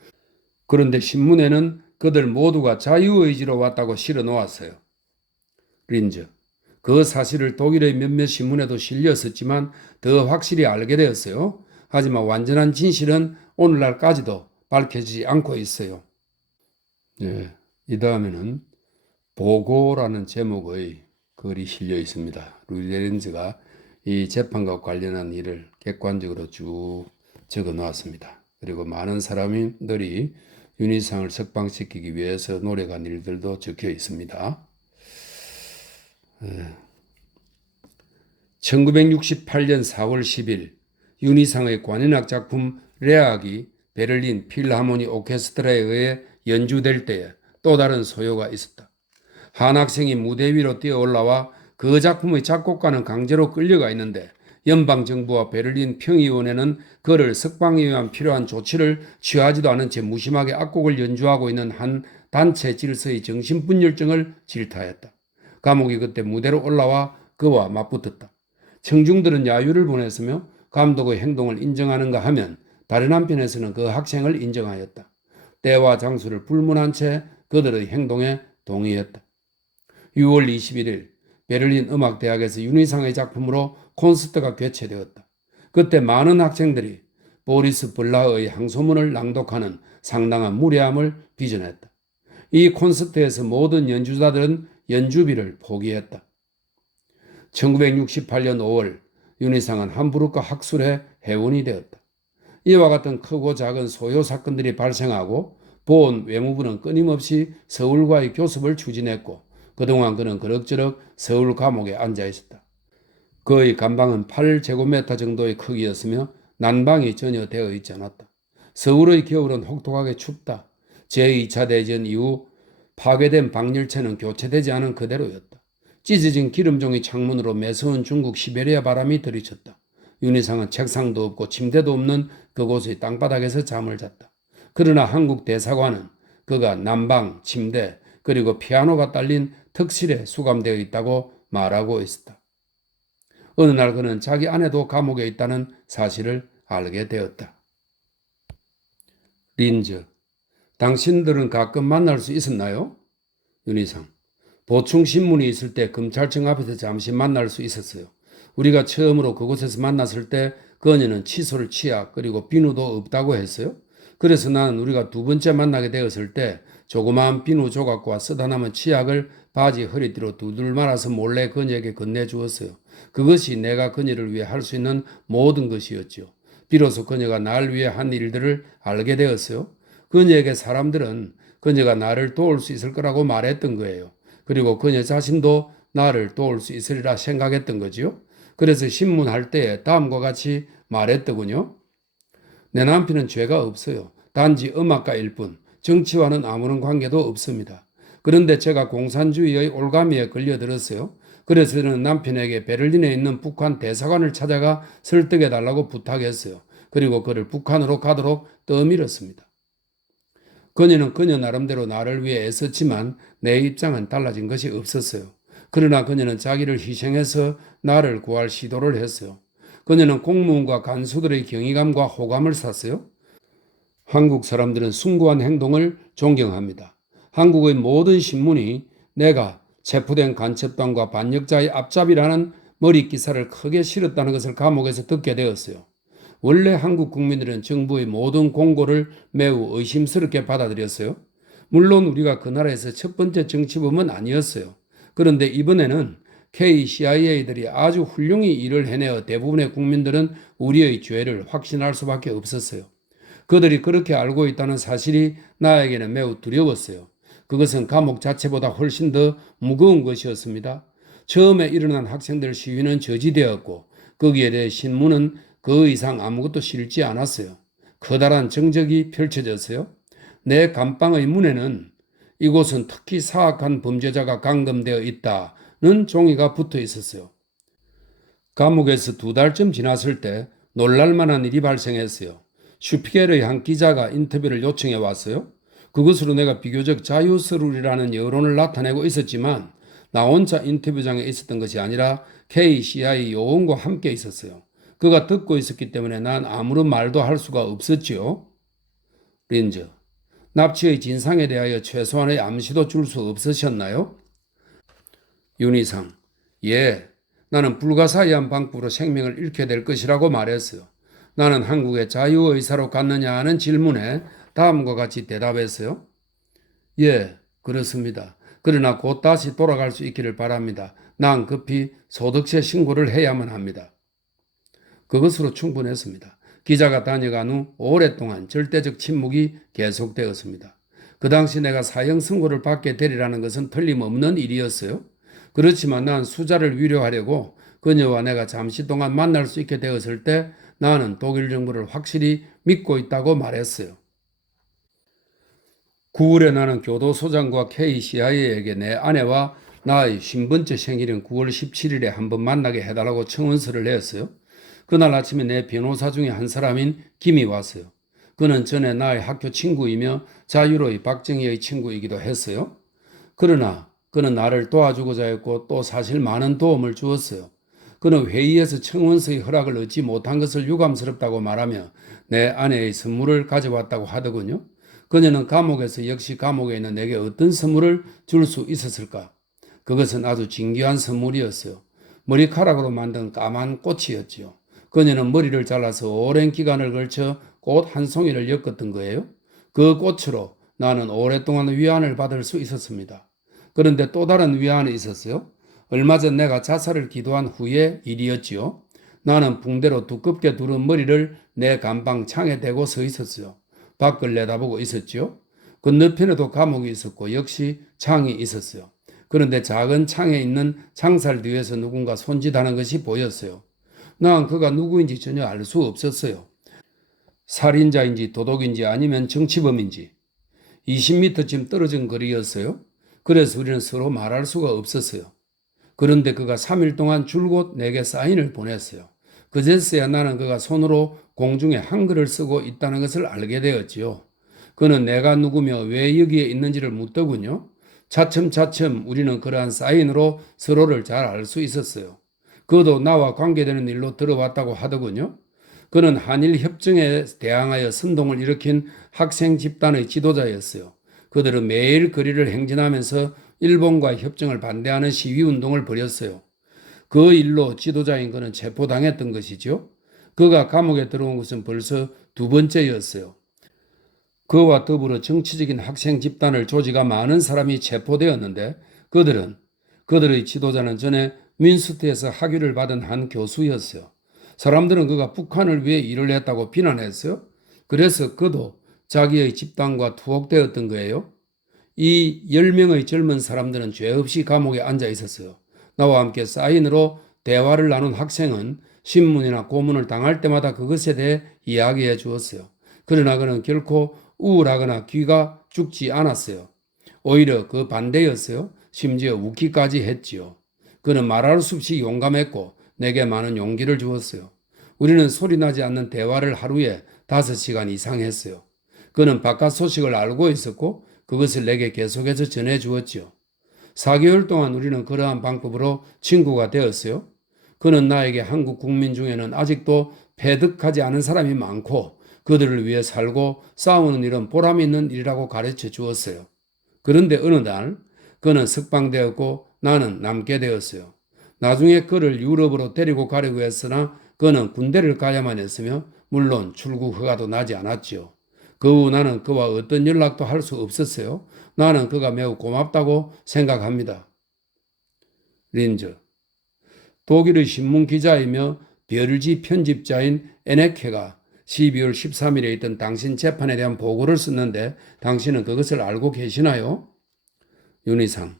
그런데 신문에는 그들 모두가 자유의지로 왔다고 실어 놓았어요. 린저. 그 사실을 독일의 몇몇 신문에도 실렸었지만 더 확실히 알게 되었어요. 하지만 완전한 진실은 오늘날까지도 밝혀지지 않고 있어요. 네, 이 다음에는 보고라는 제목의 글이 실려 있습니다. 루이렌즈가 이 재판과 관련한 일을 객관적으로 쭉 적어 놓았습니다. 그리고 많은 사람들이 윤희상을 석방시키기 위해서 노력한 일들도 적혀 있습니다. 1968년 4월 10일 윤희상의 관현악 작품 레악이 베를린 필하모니 오케스트라에 의해 연주될 때에 또 다른 소요가 있었다. 한 학생이 무대 위로 뛰어 올라와 그 작품의 작곡가는 강제로 끌려가 있는데 연방정부와 베를린 평의원회는 그를 석방에 위한 필요한 조치를 취하지도 않은 채 무심하게 악곡을 연주하고 있는 한 단체 질서의 정신분열증을 질타했다. 감옥이 그때 무대로 올라와 그와 맞붙었다. 청중들은 야유를 보냈으며 감독의 행동을 인정하는가 하면 다른 한편에서는 그 학생을 인정하였다. 때와 장소를 불문한 채 그들의 행동에 동의했다. 6월 21일 베를린 음악대학에서 윤희상의 작품으로 콘서트가 개최되었다. 그때 많은 학생들이 보리스 블라의 항소문을 낭독하는 상당한 무례함을 빚어냈다. 이 콘서트에서 모든 연주자들은 연주비를 포기했다. 1968년 5월 윤희상은 함부르크 학술회 회원이 되었다. 이와 같은 크고 작은 소요 사건들이 발생하고 보온 외무부는 끊임없이 서울과의 교섭을 추진했고 그동안 그는 그럭저럭 서울 감옥에 앉아 있었다. 그의 감방은 8제곱미터 정도의 크기였으며 난방이 전혀 되어 있지 않았다. 서울의 겨울은 혹독하게 춥다. 제2차 대전 이후 파괴된 방열체는 교체되지 않은 그대로였다. 찢어진 기름종이 창문으로 매서운 중국 시베리아 바람이 들이쳤다. 윤희상은 책상도 없고 침대도 없는 그곳의 땅바닥에서 잠을 잤다. 그러나 한국 대사관은 그가 난방, 침대, 그리고 피아노가 딸린 특실에 수감되어 있다고 말하고 있었다. 어느 날 그는 자기 아내도 감옥에 있다는 사실을 알게 되었다. 린즈, 당신들은 가끔 만날 수 있었나요? 윤희상, 보충 신문이 있을 때 검찰청 앞에서 잠시 만날 수 있었어요. 우리가 처음으로 그곳에서 만났을 때 그녀는 칫솔, 치약 그리고 비누도 없다고 했어요. 그래서 나는 우리가 두 번째 만나게 되었을 때 조그마한 비누 조각과 쓰다 남은 치약을 바지 허리띠로 두들 말아서 몰래 그녀에게 건네주었어요. 그것이 내가 그녀를 위해 할 수 있는 모든 것이었죠. 비로소 그녀가 날 위해 한 일들을 알게 되었어요. 그녀에게 사람들은 그녀가 나를 도울 수 있을 거라고 말했던 거예요. 그리고 그녀 자신도 나를 도울 수 있으리라 생각했던 거지요. 그래서 신문할 때 다음과 같이 말했더군요. 내 남편은 죄가 없어요. 단지 음악가일 뿐 정치와는 아무런 관계도 없습니다. 그런데 제가 공산주의의 올가미에 걸려들었어요. 그래서 저는 남편에게 베를린에 있는 북한 대사관을 찾아가 설득해달라고 부탁했어요. 그리고 그를 북한으로 가도록 떠밀었습니다. 그녀는 그녀 나름대로 나를 위해 애썼지만 내 입장은 달라진 것이 없었어요. 그러나 그녀는 자기를 희생해서 나를 구할 시도를 했어요. 그녀는 공무원과 간수들의 경이감과 호감을 샀어요. 한국 사람들은 숭고한 행동을 존경합니다. 한국의 모든 신문이 내가 체포된 간첩단과 반역자의 앞잡이라는 머리 기사를 크게 실었다는 것을 감옥에서 듣게 되었어요. 원래 한국 국민들은 정부의 모든 공고를 매우 의심스럽게 받아들였어요. 물론 우리가 그 나라에서 첫 번째 정치범은 아니었어요. 그런데 이번에는 KCIA들이 아주 훌륭히 일을 해내어 대부분의 국민들은 우리의 죄를 확신할 수밖에 없었어요. 그들이 그렇게 알고 있다는 사실이 나에게는 매우 두려웠어요. 그것은 감옥 자체보다 훨씬 더 무거운 것이었습니다. 처음에 일어난 학생들 시위는 저지되었고 거기에 대해 신문은 그 이상 아무것도 실지 않았어요. 커다란 정적이 펼쳐졌어요. 내 감방의 문에는 이곳은 특히 사악한 범죄자가 감금되어 있다는 종이가 붙어 있었어요. 감옥에서 2달쯤 지났을 때 놀랄만한 일이 발생했어요. 슈피겔의 한 기자가 인터뷰를 요청해 왔어요. 그것으로 내가 비교적 자유스러우리라는 여론을 나타내고 있었지만 나 혼자 인터뷰장에 있었던 것이 아니라 KCI 요원과 함께 있었어요. 그가 듣고 있었기 때문에 난 아무런 말도 할 수가 없었지요. 린즈, 납치의 진상에 대하여 최소한의 암시도 줄 수 없으셨나요? 윤희상, 예, 나는 불가사의한 방법으로 생명을 잃게 될 것이라고 말했어요. 나는 한국의 자유의사로 갔느냐 하는 질문에 다음과 같이 대답했어요. 예, 그렇습니다. 그러나 곧 다시 돌아갈 수 있기를 바랍니다. 난 급히 소득세 신고를 해야만 합니다. 그것으로 충분했습니다. 기자가 다녀간 후 오랫동안 절대적 침묵이 계속되었습니다. 그 당시 내가 사형 선고를 받게 되리라는 것은 틀림없는 일이었어요. 그렇지만 난 수자를 위로하려고 그녀와 내가 잠시 동안 만날 수 있게 되었을 때 나는 독일 정부를 확실히 믿고 있다고 말했어요. 9월에 나는 교도소장과 KCIA에게 내 아내와 나의 50번째 생일인 9월 17일에 한번 만나게 해달라고 청원서를 냈어요. 그날 아침에 내 변호사 중에 한 사람인 김이 왔어요. 그는 전에 나의 학교 친구이며 자유로의 박정희의 친구이기도 했어요. 그러나 그는 나를 도와주고자 했고 또 사실 많은 도움을 주었어요. 그는 회의에서 청원서의 허락을 얻지 못한 것을 유감스럽다고 말하며 내 아내의 선물을 가져왔다고 하더군요. 그녀는 감옥에서 역시 감옥에 있는 내게 어떤 선물을 줄 수 있었을까? 그것은 아주 진귀한 선물이었어요. 머리카락으로 만든 까만 꽃이었지요. 그녀는 머리를 잘라서 오랜 기간을 걸쳐 꽃 한 송이를 엮었던 거예요. 그 꽃으로 나는 오랫동안 위안을 받을 수 있었습니다. 그런데 또 다른 위안이 있었어요. 얼마 전 내가 자살을 기도한 후의 일이었지요. 나는 붕대로 두껍게 두른 머리를 내 감방 창에 대고 서 있었어요. 밖을 내다보고 있었지요. 건너편에도 감옥이 있었고 역시 창이 있었어요. 그런데 작은 창에 있는 창살 뒤에서 누군가 손짓하는 것이 보였어요. 난 그가 누구인지 전혀 알 수 없었어요. 살인자인지 도둑인지 아니면 정치범인지 20m쯤 떨어진 거리였어요. 그래서 우리는 서로 말할 수가 없었어요. 그런데 그가 3일 동안 줄곧 내게 사인을 보냈어요. 그제서야 나는 그가 손으로 공중에 한글을 쓰고 있다는 것을 알게 되었지요. 그는 내가 누구며 왜 여기에 있는지를 묻더군요. 차츰차츰 우리는 그러한 사인으로 서로를 잘 알 수 있었어요. 그도 나와 관계되는 일로 들어왔다고 하더군요. 그는 한일 협정에 대항하여 선동을 일으킨 학생 집단의 지도자였어요. 그들은 매일 거리를 행진하면서 일본과 협정을 반대하는 시위운동을 벌였어요. 그 일로 지도자인 그는 체포당했던 것이죠. 그가 감옥에 들어온 것은 벌써 두 번째였어요. 그와 더불어 정치적인 학생 집단을 조직한 많은 사람이 체포되었는데 그들의 지도자는 전에 민스트에서 학위를 받은 한 교수였어요. 사람들은 그가 북한을 위해 일을 했다고 비난했어요. 그래서 그도 자기의 집단과 투옥되었던 거예요. 이 10명의 젊은 사람들은 죄 없이 감옥에 앉아 있었어요. 나와 함께 사인으로 대화를 나눈 학생은 신문이나 고문을 당할 때마다 그것에 대해 이야기해 주었어요. 그러나 그는 결코 우울하거나 귀가 죽지 않았어요. 오히려 그 반대였어요. 심지어 웃기까지 했지요. 그는 말할 수 없이 용감했고 내게 많은 용기를 주었어요. 우리는 소리나지 않는 대화를 하루에 5시간 이상 했어요. 그는 바깥 소식을 알고 있었고 그것을 내게 계속해서 전해 주었지요. 4개월 동안 우리는 그러한 방법으로 친구가 되었어요. 그는 나에게 한국 국민 중에는 아직도 패득하지 않은 사람이 많고 그들을 위해 살고 싸우는 일은 보람 있는 일이라고 가르쳐 주었어요. 그런데 어느 날 그는 석방되었고 나는 남게 되었어요. 나중에 그를 유럽으로 데리고 가려고 했으나 그는 군대를 가야만 했으며 물론 출국 허가도 나지 않았지요. 그 후 나는 그와 어떤 연락도 할 수 없었어요. 나는 그가 매우 고맙다고 생각합니다. 린저. 독일의 신문 기자이며 별지 편집자인 에네케가 12월 13일에 있던 당신 재판에 대한 보고를 썼는데 당신은 그것을 알고 계시나요? 윤희상.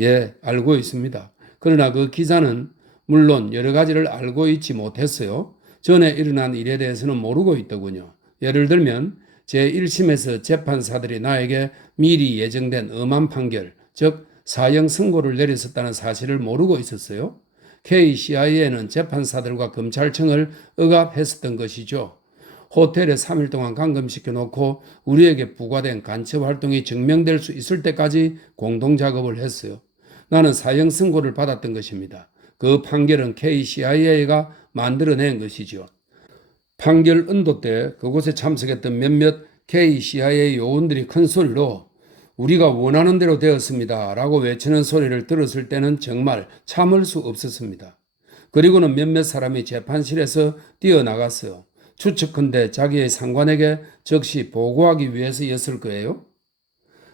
예, 알고 있습니다. 그러나 그 기자는 물론 여러 가지를 알고 있지 못했어요. 전에 일어난 일에 대해서는 모르고 있더군요. 예를 들면 제1심에서 재판사들이 나에게 미리 예정된 엄한 판결, 즉 사형 선고를 내렸었다는 사실을 모르고 있었어요. KCIA는 재판사들과 검찰청을 억압했었던 것이죠. 호텔에 3일 동안 감금시켜 놓고 우리에게 부과된 간첩 활동이 증명될 수 있을 때까지 공동작업을 했어요. 나는 사형 선고를 받았던 것입니다. 그 판결은 KCIA가 만들어낸 것이죠. 판결 언도 때 그곳에 참석했던 몇몇 KCIA 요원들이 큰 소리로 우리가 원하는 대로 되었습니다 라고 외치는 소리를 들었을 때는 정말 참을 수 없었습니다. 그리고는 몇몇 사람이 재판실에서 뛰어나갔어요. 추측컨대 자기의 상관에게 즉시 보고하기 위해서였을 거예요.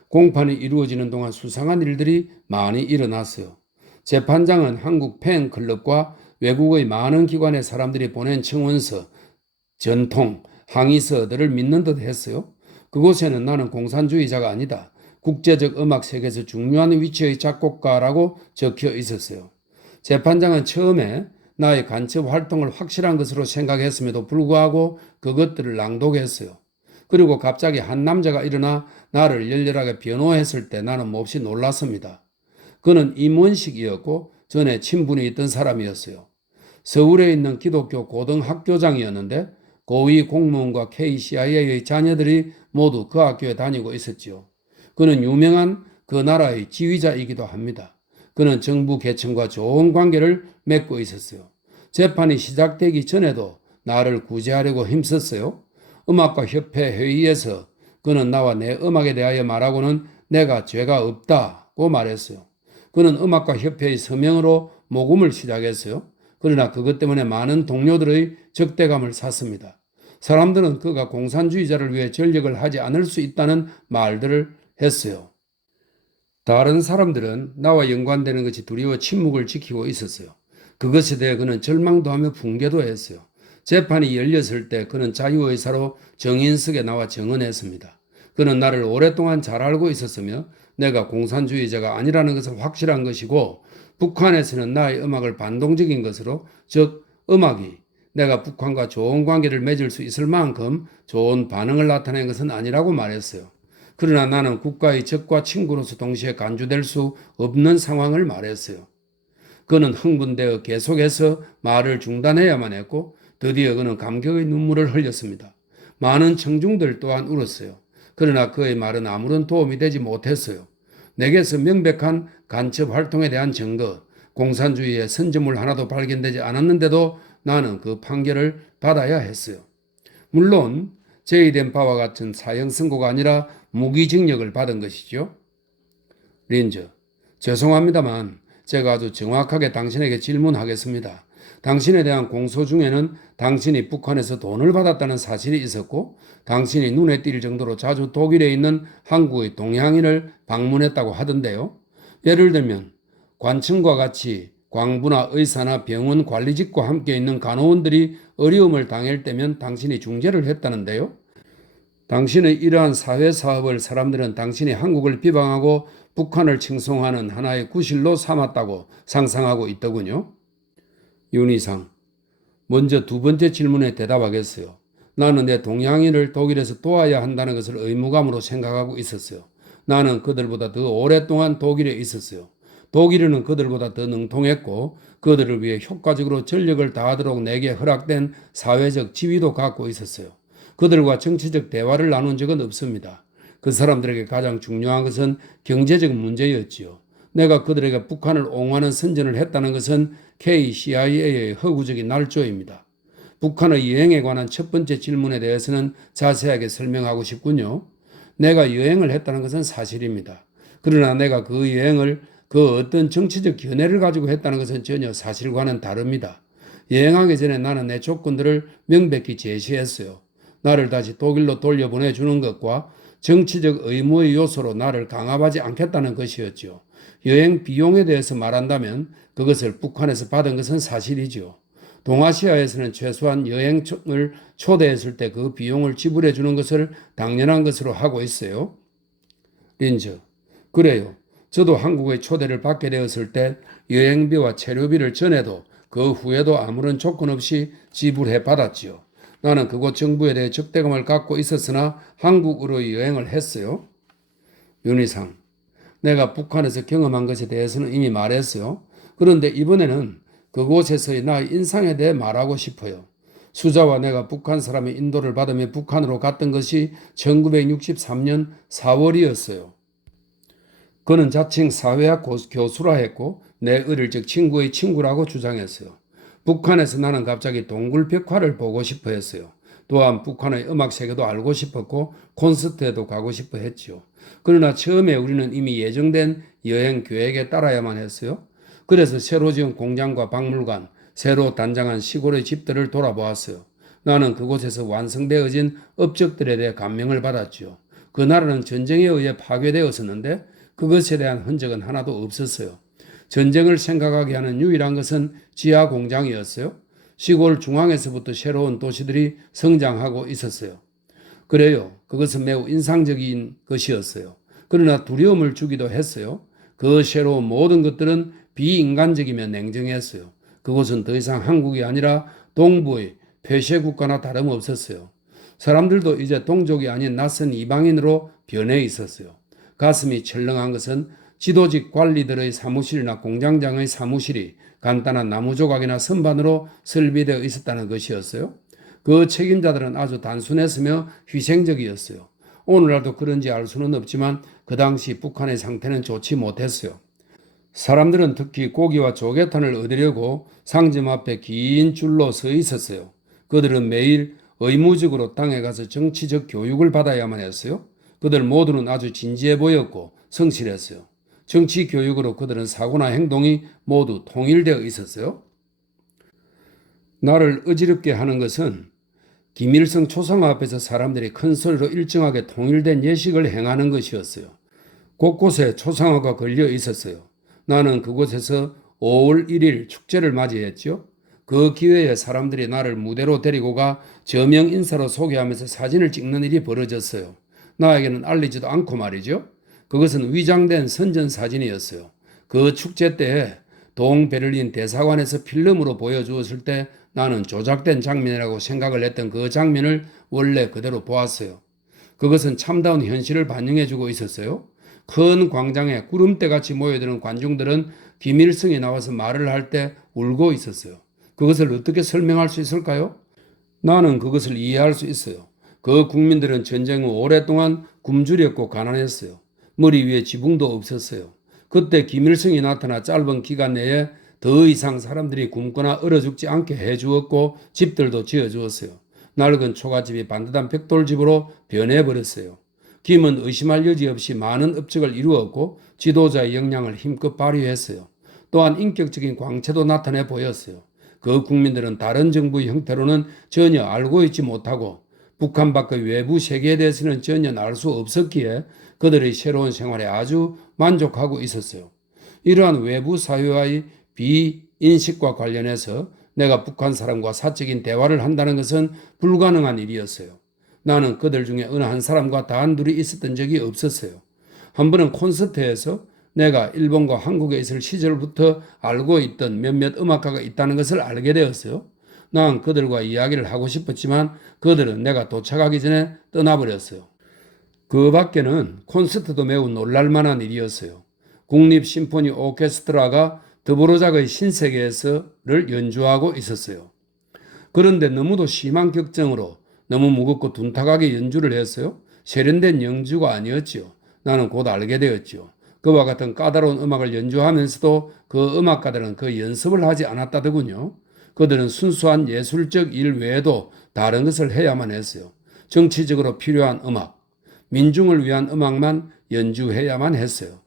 공판이 이루어지는 동안 수상한 일들이 많이 일어났어요. 재판장은 한국 팬클럽과 외국의 많은 기관의 사람들이 보낸 청원서, 전통, 항의서들을 믿는 듯 했어요. 그곳에는 나는 공산주의자가 아니다. 국제적 음악 세계에서 중요한 위치의 작곡가라고 적혀 있었어요. 재판장은 처음에 나의 간첩 활동을 확실한 것으로 생각했음에도 불구하고 그것들을 낭독했어요. 그리고 갑자기 한 남자가 일어나 나를 열렬하게 변호했을 때 나는 몹시 놀랐습니다. 그는 임원식이었고 전에 친분이 있던 사람이었어요. 서울에 있는 기독교 고등학교장이었는데 고위 공무원과 KCIA의 자녀들이 모두 그 학교에 다니고 있었지요. 그는 유명한 그 나라의 지휘자이기도 합니다. 그는 정부 계층과 좋은 관계를 맺고 있었어요. 재판이 시작되기 전에도 나를 구제하려고 힘썼어요. 음악가 협회 회의에서 그는 나와 내 음악에 대하여 말하고는 내가 죄가 없다고 말했어요. 그는 음악가 협회의 서명으로 모금을 시작했어요. 그러나 그것 때문에 많은 동료들의 적대감을 샀습니다. 사람들은 그가 공산주의자를 위해 전력을 하지 않을 수 있다는 말들을 했어요. 다른 사람들은 나와 연관되는 것이 두려워 침묵을 지키고 있었어요. 그것에 대해 그는 절망도 하며 붕괴도 했어요. 재판이 열렸을 때 그는 자유의사로 정인석에 나와 증언했습니다. 그는 나를 오랫동안 잘 알고 있었으며 내가 공산주의자가 아니라는 것은 확실한 것이고 북한에서는 나의 음악을 반동적인 것으로, 즉 음악이 내가 북한과 좋은 관계를 맺을 수 있을 만큼 좋은 반응을 나타낸 것은 아니라고 말했어요. 그러나 나는 국가의 적과 친구로서 동시에 간주될 수 없는 상황을 말했어요. 그는 흥분되어 계속해서 말을 중단해야만 했고 드디어 그는 감격의 눈물을 흘렸습니다. 많은 청중들 또한 울었어요. 그러나 그의 말은 아무런 도움이 되지 못했어요. 내게서 명백한 간첩 활동에 대한 증거, 공산주의의 선제물 하나도 발견되지 않았는데도 나는 그 판결을 받아야 했어요. 물론 제의된 바와 같은 사형 선고가 아니라 무기징역을 받은 것이죠. 린저, 죄송합니다만 제가 아주 정확하게 당신에게 질문하겠습니다. 당신에 대한 공소 중에는 당신이 북한에서 돈을 받았다는 사실이 있었고 당신이 눈에 띌 정도로 자주 독일에 있는 한국의 동양인을 방문했다고 하던데요. 예를 들면 관청과 같이 광부나 의사나 병원 관리직과 함께 있는 간호원들이 어려움을 당할 때면 당신이 중재를 했다는데요. 당신의 이러한 사회사업을 사람들은 당신이 한국을 비방하고 북한을 칭송하는 하나의 구실로 삼았다고 상상하고 있더군요. 윤희상, 먼저 두 번째 질문에 대답하겠어요. 나는 내 동양인을 독일에서 도와야 한다는 것을 의무감으로 생각하고 있었어요. 나는 그들보다 더 오랫동안 독일에 있었어요. 독일인은 그들보다 더 능통했고 그들을 위해 효과적으로 전력을 다하도록 내게 허락된 사회적 지위도 갖고 있었어요. 그들과 정치적 대화를 나눈 적은 없습니다. 그 사람들에게 가장 중요한 것은 경제적 문제였지요. 내가 그들에게 북한을 옹호하는 선전을 했다는 것은 KCIA의 허구적인 날조입니다. 북한의 여행에 관한 첫 번째 질문에 대해서는 자세하게 설명하고 싶군요. 내가 여행을 했다는 것은 사실입니다. 그러나 내가 그 여행을 그 어떤 정치적 견해를 가지고 했다는 것은 전혀 사실과는 다릅니다. 여행하기 전에 나는 내 조건들을 명백히 제시했어요. 나를 다시 독일로 돌려보내주는 것과 정치적 의무의 요소로 나를 강압하지 않겠다는 것이었죠. 여행 비용에 대해서 말한다면 그것을 북한에서 받은 것은 사실이죠. 동아시아에서는 최소한 여행을 초대했을 때 그 비용을 지불해 주는 것을 당연한 것으로 하고 있어요. 린저, 그래요. 저도 한국의 초대를 받게 되었을 때 여행비와 체류비를 전에도 그 후에도 아무런 조건 없이 지불해 받았지요. 나는 그곳 정부에 대해 적대감을 갖고 있었으나 한국으로 여행을 했어요. 윤희상, 내가 북한에서 경험한 것에 대해서는 이미 말했어요. 그런데 이번에는 그곳에서의 나의 인상에 대해 말하고 싶어요. 수자와 내가 북한 사람의 인도를 받으며 북한으로 갔던 것이 1963년 4월이었어요. 그는 자칭 사회학 교수라 했고 내 어릴 적 친구의 친구라고 주장했어요. 북한에서 나는 갑자기 동굴벽화를 보고 싶어 했어요. 또한 북한의 음악 세계도 알고 싶었고 콘서트에도 가고 싶어 했지요. 그러나 처음에 우리는 이미 예정된 여행 계획에 따라야만 했어요. 그래서 새로 지은 공장과 박물관, 새로 단장한 시골의 집들을 돌아보았어요. 나는 그곳에서 완성되어진 업적들에 대해 감명을 받았지요. 그 나라는 전쟁에 의해 파괴되었었는데 그것에 대한 흔적은 하나도 없었어요. 전쟁을 생각하게 하는 유일한 것은 지하 공장이었어요. 시골 중앙에서부터 새로운 도시들이 성장하고 있었어요. 그래요. 그것은 매우 인상적인 것이었어요. 그러나 두려움을 주기도 했어요. 그 새로운 모든 것들은 비인간적이며 냉정했어요. 그곳은 더 이상 한국이 아니라 동부의 폐쇄 국가나 다름없었어요. 사람들도 이제 동족이 아닌 낯선 이방인으로 변해 있었어요. 가슴이 철렁한 것은 지도직 관리들의 사무실이나 공장장의 사무실이 간단한 나무 조각이나 선반으로 설비되어 있었다는 것이었어요. 그 책임자들은 아주 단순했으며 희생적이었어요. 오늘날도 그런지 알 수는 없지만 그 당시 북한의 상태는 좋지 못했어요. 사람들은 특히 고기와 조개탄을 얻으려고 상점 앞에 긴 줄로 서 있었어요. 그들은 매일 의무적으로 땅에 가서 정치적 교육을 받아야만 했어요. 그들 모두는 아주 진지해 보였고 성실했어요. 정치 교육으로 그들은 사고나 행동이 모두 통일되어 있었어요. 나를 어지럽게 하는 것은 김일성 초상화 앞에서 사람들이 큰 소리로 일정하게 통일된 예식을 행하는 것이었어요. 곳곳에 초상화가 걸려 있었어요. 나는 그곳에서 5월 1일 축제를 맞이했죠. 그 기회에 사람들이 나를 무대로 데리고 가 저명 인사로 소개하면서 사진을 찍는 일이 벌어졌어요. 나에게는 알리지도 않고 말이죠. 그것은 위장된 선전 사진이었어요. 그 축제 때에 동베를린 대사관에서 필름으로 보여주었을 때 나는 조작된 장면이라고 생각을 했던 그 장면을 원래 그대로 보았어요. 그것은 참다운 현실을 반영해주고 있었어요. 큰 광장에 구름대같이 모여드는 관중들은 김일성이 나와서 말을 할 때 울고 있었어요. 그것을 어떻게 설명할 수 있을까요? 나는 그것을 이해할 수 있어요. 그 국민들은 전쟁 후 오랫동안 굶주렸고 가난했어요. 머리 위에 지붕도 없었어요. 그때 김일성이 나타나 짧은 기간 내에 더 이상 사람들이 굶거나 얼어 죽지 않게 해주었고 집들도 지어주었어요. 낡은 초가집이 반듯한 벽돌집으로 변해버렸어요. 김은 의심할 여지 없이 많은 업적을 이루었고 지도자의 역량을 힘껏 발휘했어요. 또한 인격적인 광채도 나타내 보였어요. 그 국민들은 다른 정부의 형태로는 전혀 알고 있지 못하고 북한 밖의 외부 세계에 대해서는 전혀 알 수 없었기에 그들의 새로운 생활에 아주 만족하고 있었어요. 이러한 외부 사회와의 비인식과 관련해서 내가 북한 사람과 사적인 대화를 한다는 것은 불가능한 일이었어요. 나는 그들 중에 어느 한 사람과 단둘이 있었던 적이 없었어요. 한 번은 콘서트에서 내가 일본과 한국에 있을 시절부터 알고 있던 몇몇 음악가가 있다는 것을 알게 되었어요. 난 그들과 이야기를 하고 싶었지만 그들은 내가 도착하기 전에 떠나버렸어요. 그 밖에는 콘서트도 매우 놀랄만한 일이었어요. 국립심포니 오케스트라가 드보로작의 신세계에서를 연주하고 있었어요. 그런데 너무도 심한 격정으로 너무 무겁고 둔탁하게 연주를 했어요. 세련된 연주가 아니었지요. 나는 곧 알게 되었지요. 그와 같은 까다로운 음악을 연주하면서도 그 음악가들은 그 연습을 하지 않았다더군요. 그들은 순수한 예술적 일 외에도 다른 것을 해야만 했어요. 정치적으로 필요한 음악, 민중을 위한 음악만 연주해야만 했어요.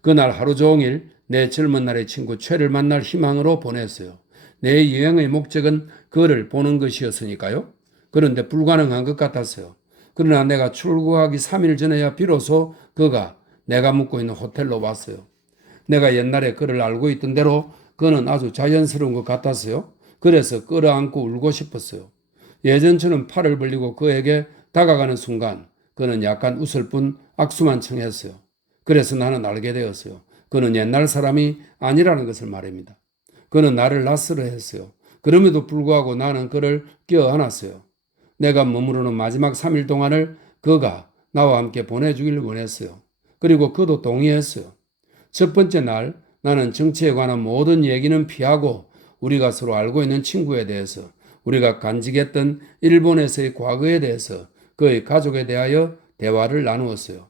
그날 하루 종일 내 젊은 날의 친구 최를 만날 희망으로 보냈어요. 내 여행의 목적은 그를 보는 것이었으니까요. 그런데 불가능한 것 같았어요. 그러나 내가 출국하기 3일 전에야 비로소 그가 내가 묵고 있는 호텔로 왔어요. 내가 옛날에 그를 알고 있던 대로 그는 아주 자연스러운 것 같았어요. 그래서 끌어안고 울고 싶었어요. 예전처럼 팔을 벌리고 그에게 다가가는 순간 그는 약간 웃을 뿐 악수만 청했어요. 그래서 나는 알게 되었어요. 그는 옛날 사람이 아니라는 것을 말입니다. 그는 나를 낯설어 했어요. 그럼에도 불구하고 나는 그를 껴안았어요. 내가 머무르는 마지막 3일 동안을 그가 나와 함께 보내주길 원했어요. 그리고 그도 동의했어요. 첫 번째 날 나는 정치에 관한 모든 얘기는 피하고 우리가 서로 알고 있는 친구에 대해서, 우리가 간직했던 일본에서의 과거에 대해서, 그의 가족에 대하여 대화를 나누었어요.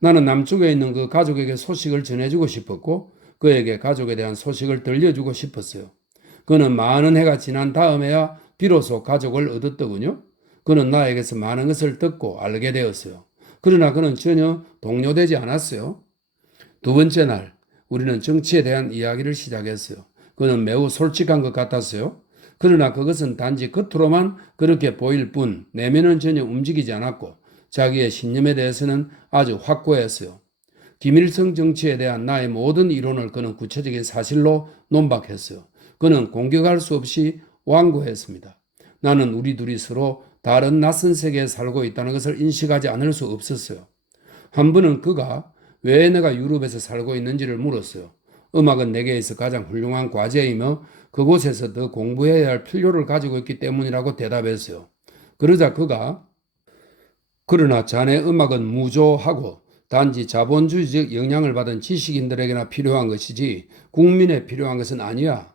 나는 남쪽에 있는 그 가족에게 소식을 전해주고 싶었고 그에게 가족에 대한 소식을 들려주고 싶었어요. 그는 많은 해가 지난 다음에야 비로소 가족을 얻었더군요. 그는 나에게서 많은 것을 듣고 알게 되었어요. 그러나 그는 전혀 동요되지 않았어요. 두 번째 날 우리는 정치에 대한 이야기를 시작했어요. 그는 매우 솔직한 것 같았어요. 그러나 그것은 단지 겉으로만 그렇게 보일 뿐 내면은 전혀 움직이지 않았고 자기의 신념에 대해서는 아주 확고했어요. 김일성 정치에 대한 나의 모든 이론을 그는 구체적인 사실로 논박했어요. 그는 공격할 수 없이 완고했습니다. 나는 우리 둘이 서로 다른 낯선 세계에 살고 있다는 것을 인식하지 않을 수 없었어요. 한 번은 그가 왜 내가 유럽에서 살고 있는지를 물었어요. 음악은 내게 있어 가장 훌륭한 과제이며 그곳에서 더 공부해야 할 필요를 가지고 있기 때문이라고 대답했어요. 그러자 그가 그러나 자네 음악은 무조하고 단지 자본주의적 영향을 받은 지식인들에게나 필요한 것이지 국민에 필요한 것은 아니야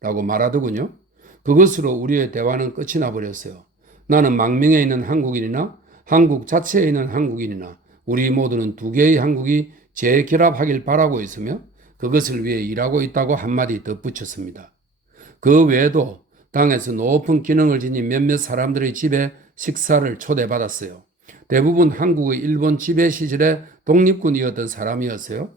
라고 말하더군요. 그것으로 우리의 대화는 끝이 나버렸어요. 나는 망명에 있는 한국인이나 한국 자체에 있는 한국인이나 우리 모두는 두 개의 한국이 재결합하길 바라고 있으며 그것을 위해 일하고 있다고 한마디 덧붙였습니다. 그 외에도 당에서 높은 기능을 지닌 몇몇 사람들의 집에 식사를 초대받았어요. 대부분 한국의 일본 지배 시절에 독립군이었던 사람이었어요.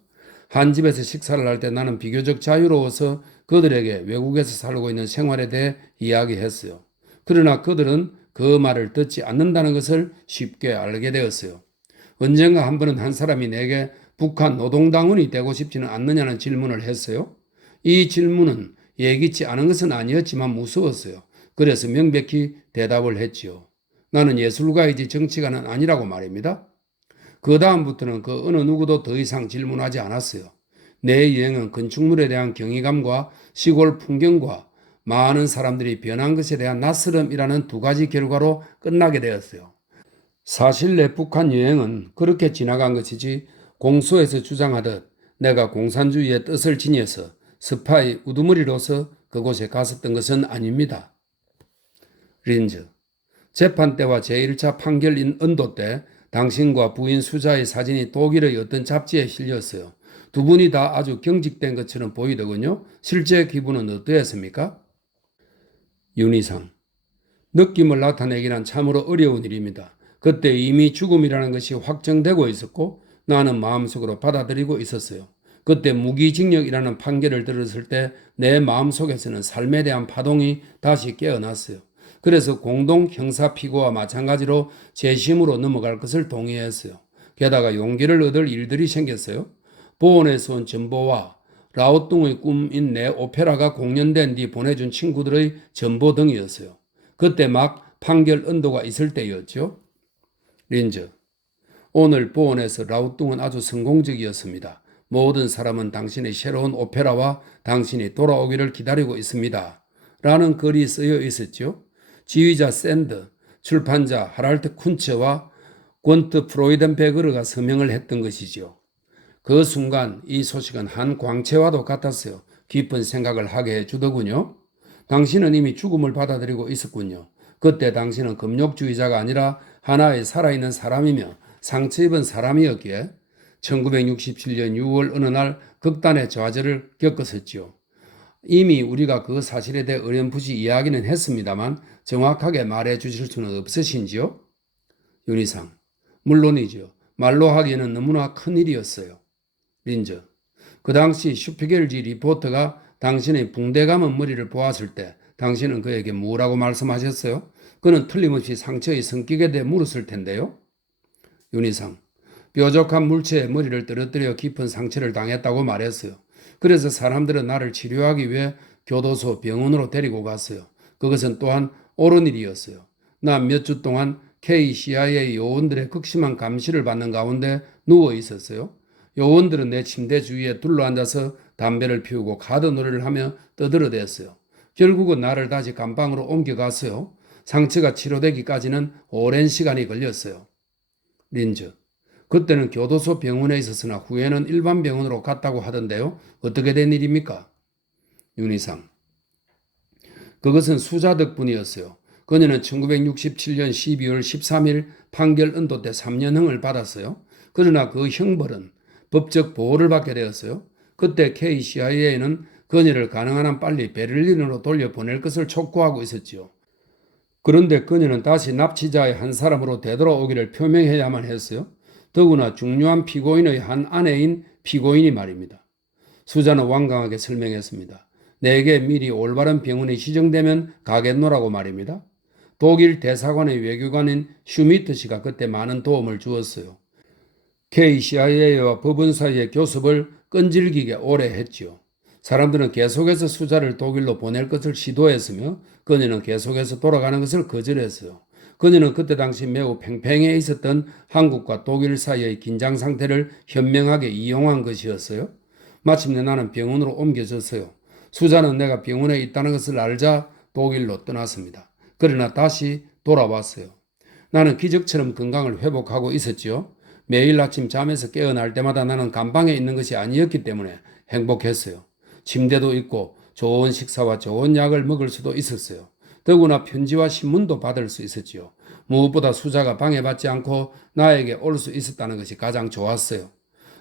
한 집에서 식사를 할 때 나는 비교적 자유로워서 그들에게 외국에서 살고 있는 생활에 대해 이야기했어요. 그러나 그들은 그 말을 듣지 않는다는 것을 쉽게 알게 되었어요. 언젠가 한 번은 한 사람이 내게 북한 노동당원이 되고 싶지는 않느냐는 질문을 했어요. 이 질문은 예기치 않은 것은 아니었지만 무서웠어요. 그래서 명백히 대답을 했지요. 나는 예술가이지 정치가는 아니라고 말입니다. 그 다음부터는 그 어느 누구도 더 이상 질문하지 않았어요. 내 여행은 건축물에 대한 경이감과 시골 풍경과 많은 사람들이 변한 것에 대한 낯설음이라는 두 가지 결과로 끝나게 되었어요. 사실 내 북한 여행은 그렇게 지나간 것이지 공소에서 주장하듯 내가 공산주의의 뜻을 지녀서 스파이 우두머리로서 그곳에 갔었던 것은 아닙니다. 린즈, 재판 때와 제1차 판결인 언도 때 당신과 부인 수자의 사진이 독일의 어떤 잡지에 실렸어요. 두 분이 다 아주 경직된 것처럼 보이더군요. 실제 기분은 어떠했습니까? 윤희상, 느낌을 나타내기란 참으로 어려운 일입니다. 그때 이미 죽음이라는 것이 확정되고 있었고 나는 마음속으로 받아들이고 있었어요. 그때 무기징역이라는 판결을 들었을 때 내 마음속에서는 삶에 대한 파동이 다시 깨어났어요. 그래서 공동 형사 피고와 마찬가지로 재심으로 넘어갈 것을 동의했어요. 게다가 용기를 얻을 일들이 생겼어요. 보온에서 온 전보와 라오뚱의 꿈인 내 오페라가 공연된 뒤 보내준 친구들의 전보 등이었어요. 그때 막 판결 언도가 있을 때였죠. 린즈, 오늘 보온에서 라오뚱은 아주 성공적이었습니다. 모든 사람은 당신의 새로운 오페라와 당신이 돌아오기를 기다리고 있습니다. 라는 글이 쓰여 있었죠. 지휘자 샌드, 출판자 하랄트 쿤츠와 권트 프로이덴베그르가 서명을 했던 것이죠. 그 순간 이 소식은 한 광채와도 같았어요. 깊은 생각을 하게 해주더군요. 당신은 이미 죽음을 받아들이고 있었군요. 그때 당신은 금욕주의자가 아니라 하나의 살아있는 사람이며 상처 입은 사람이었기에 1967년 6월 어느 날 극단의 좌절을 겪었었지요. 이미 우리가 그 사실에 대해 어렴풋이 이야기는 했습니다만 정확하게 말해 주실 수는 없으신지요? 윤희상, 물론이죠. 말로 하기에는 너무나 큰일이었어요. 린저, 그 당시 슈피겔지 리포터가 당신의 붕대 감은 머리를 보았을 때 당신은 그에게 뭐라고 말씀하셨어요? 그는 틀림없이 상처의 성격에 대해 물었을 텐데요. 윤희상, 뾰족한 물체에 머리를 떨어뜨려 깊은 상처를 당했다고 말했어요. 그래서 사람들은 나를 치료하기 위해 교도소 병원으로 데리고 갔어요. 그것은 또한 옳은 일이었어요. 나 몇 주 동안 KCIA 요원들의 극심한 감시를 받는 가운데 누워 있었어요. 요원들은 내 침대 주위에 둘러앉아서 담배를 피우고 카드 놀이를 하며 떠들어댔어요. 결국은 나를 다시 감방으로 옮겨갔어요. 상처가 치료되기까지는 오랜 시간이 걸렸어요. 린즈, 그때는 교도소 병원에 있었으나 후에는 일반 병원으로 갔다고 하던데요. 어떻게 된 일입니까? 윤희상, 그것은 수자 덕분이었어요. 그녀는 1967년 12월 13일 판결 언도 때 3년형을 받았어요. 그러나 그 형벌은 법적 보호를 받게 되었어요. 그때 KCIA는 그녀를 가능한 한 빨리 베를린으로 돌려보낼 것을 촉구하고 있었지요. 그런데 그녀는 다시 납치자의 한 사람으로 되돌아오기를 표명해야만 했어요. 더구나 중요한 피고인의 한 아내인 피고인이 말입니다. 수자는 완강하게 설명했습니다. 내게 미리 올바른 병원이 지정되면 가겠노라고 말입니다. 독일 대사관의 외교관인 슈미트 씨가 그때 많은 도움을 주었어요. KCIA와 법원 사이의 교섭을 끈질기게 오래 했지요. 사람들은 계속해서 수자를 독일로 보낼 것을 시도했으며 그녀는 계속해서 돌아가는 것을 거절했어요. 그녀는 그때 당시 매우 팽팽해 있었던 한국과 독일 사이의 긴장 상태를 현명하게 이용한 것이었어요. 마침내 나는 병원으로 옮겨졌어요. 수자는 내가 병원에 있다는 것을 알자 독일로 떠났습니다. 그러나 다시 돌아왔어요. 나는 기적처럼 건강을 회복하고 있었지요. 매일 아침 잠에서 깨어날 때마다 나는 감방에 있는 것이 아니었기 때문에 행복했어요. 침대도 있고 좋은 식사와 좋은 약을 먹을 수도 있었어요. 더구나 편지와 신문도 받을 수 있었지요. 무엇보다 수자가 방해받지 않고 나에게 올 수 있었다는 것이 가장 좋았어요.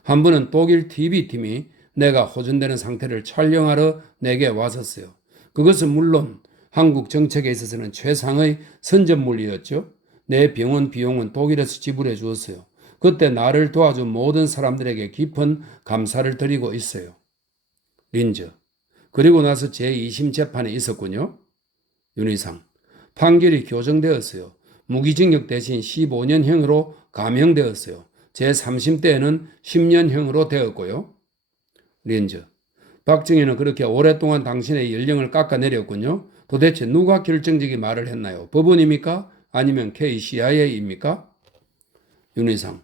한 번은 독일 TV팀이 내가 호전되는 상태를 촬영하러 내게 왔었어요. 그것은 물론 한국 정책에 있어서는 최상의 선전물이었죠. 내 병원 비용은 독일에서 지불해 주었어요. 그때 나를 도와준 모든 사람들에게 깊은 감사를 드리고 있어요. 린저. 그리고 나서 제2심 재판이 있었군요. 윤희상. 판결이 교정되었어요. 무기징역 대신 15년형으로 감형되었어요. 제3심 때에는 10년형으로 되었고요. 린저. 박정희는 그렇게 오랫동안 당신의 연령을 깎아내렸군요. 도대체 누가 결정적인 말을 했나요? 법원입니까? 아니면 KCIA입니까? 윤희상.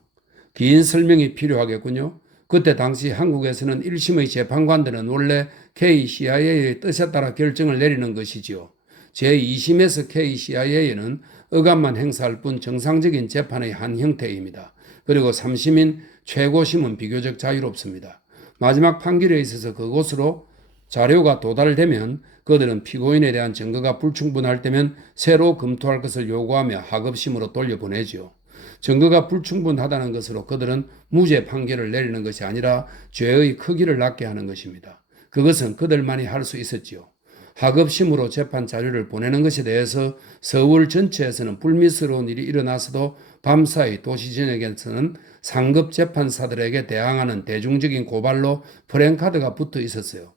긴 설명이 필요하겠군요. 그때 당시 한국에서는 1심의 재판관들은 원래 KCIA의 뜻에 따라 결정을 내리는 것이지요. 제2심에서 KCIA는 의감만 행사할 뿐 정상적인 재판의 한 형태입니다. 그리고 3심인 최고심은 비교적 자유롭습니다. 마지막 판결에 있어서 그곳으로 자료가 도달되면 그들은 피고인에 대한 증거가 불충분할 때면 새로 검토할 것을 요구하며 하급심으로 돌려보내지요. 증거가 불충분하다는 것으로 그들은 무죄 판결을 내리는 것이 아니라 죄의 크기를 낮게 하는 것입니다. 그것은 그들만이 할 수 있었지요. 하급심으로 재판 자료를 보내는 것에 대해서 서울 전체에서는 불미스러운 일이 일어나서도 밤사이 도시 전역에서는 상급 재판사들에게 대항하는 대중적인 고발로 프랭카드가 붙어 있었어요.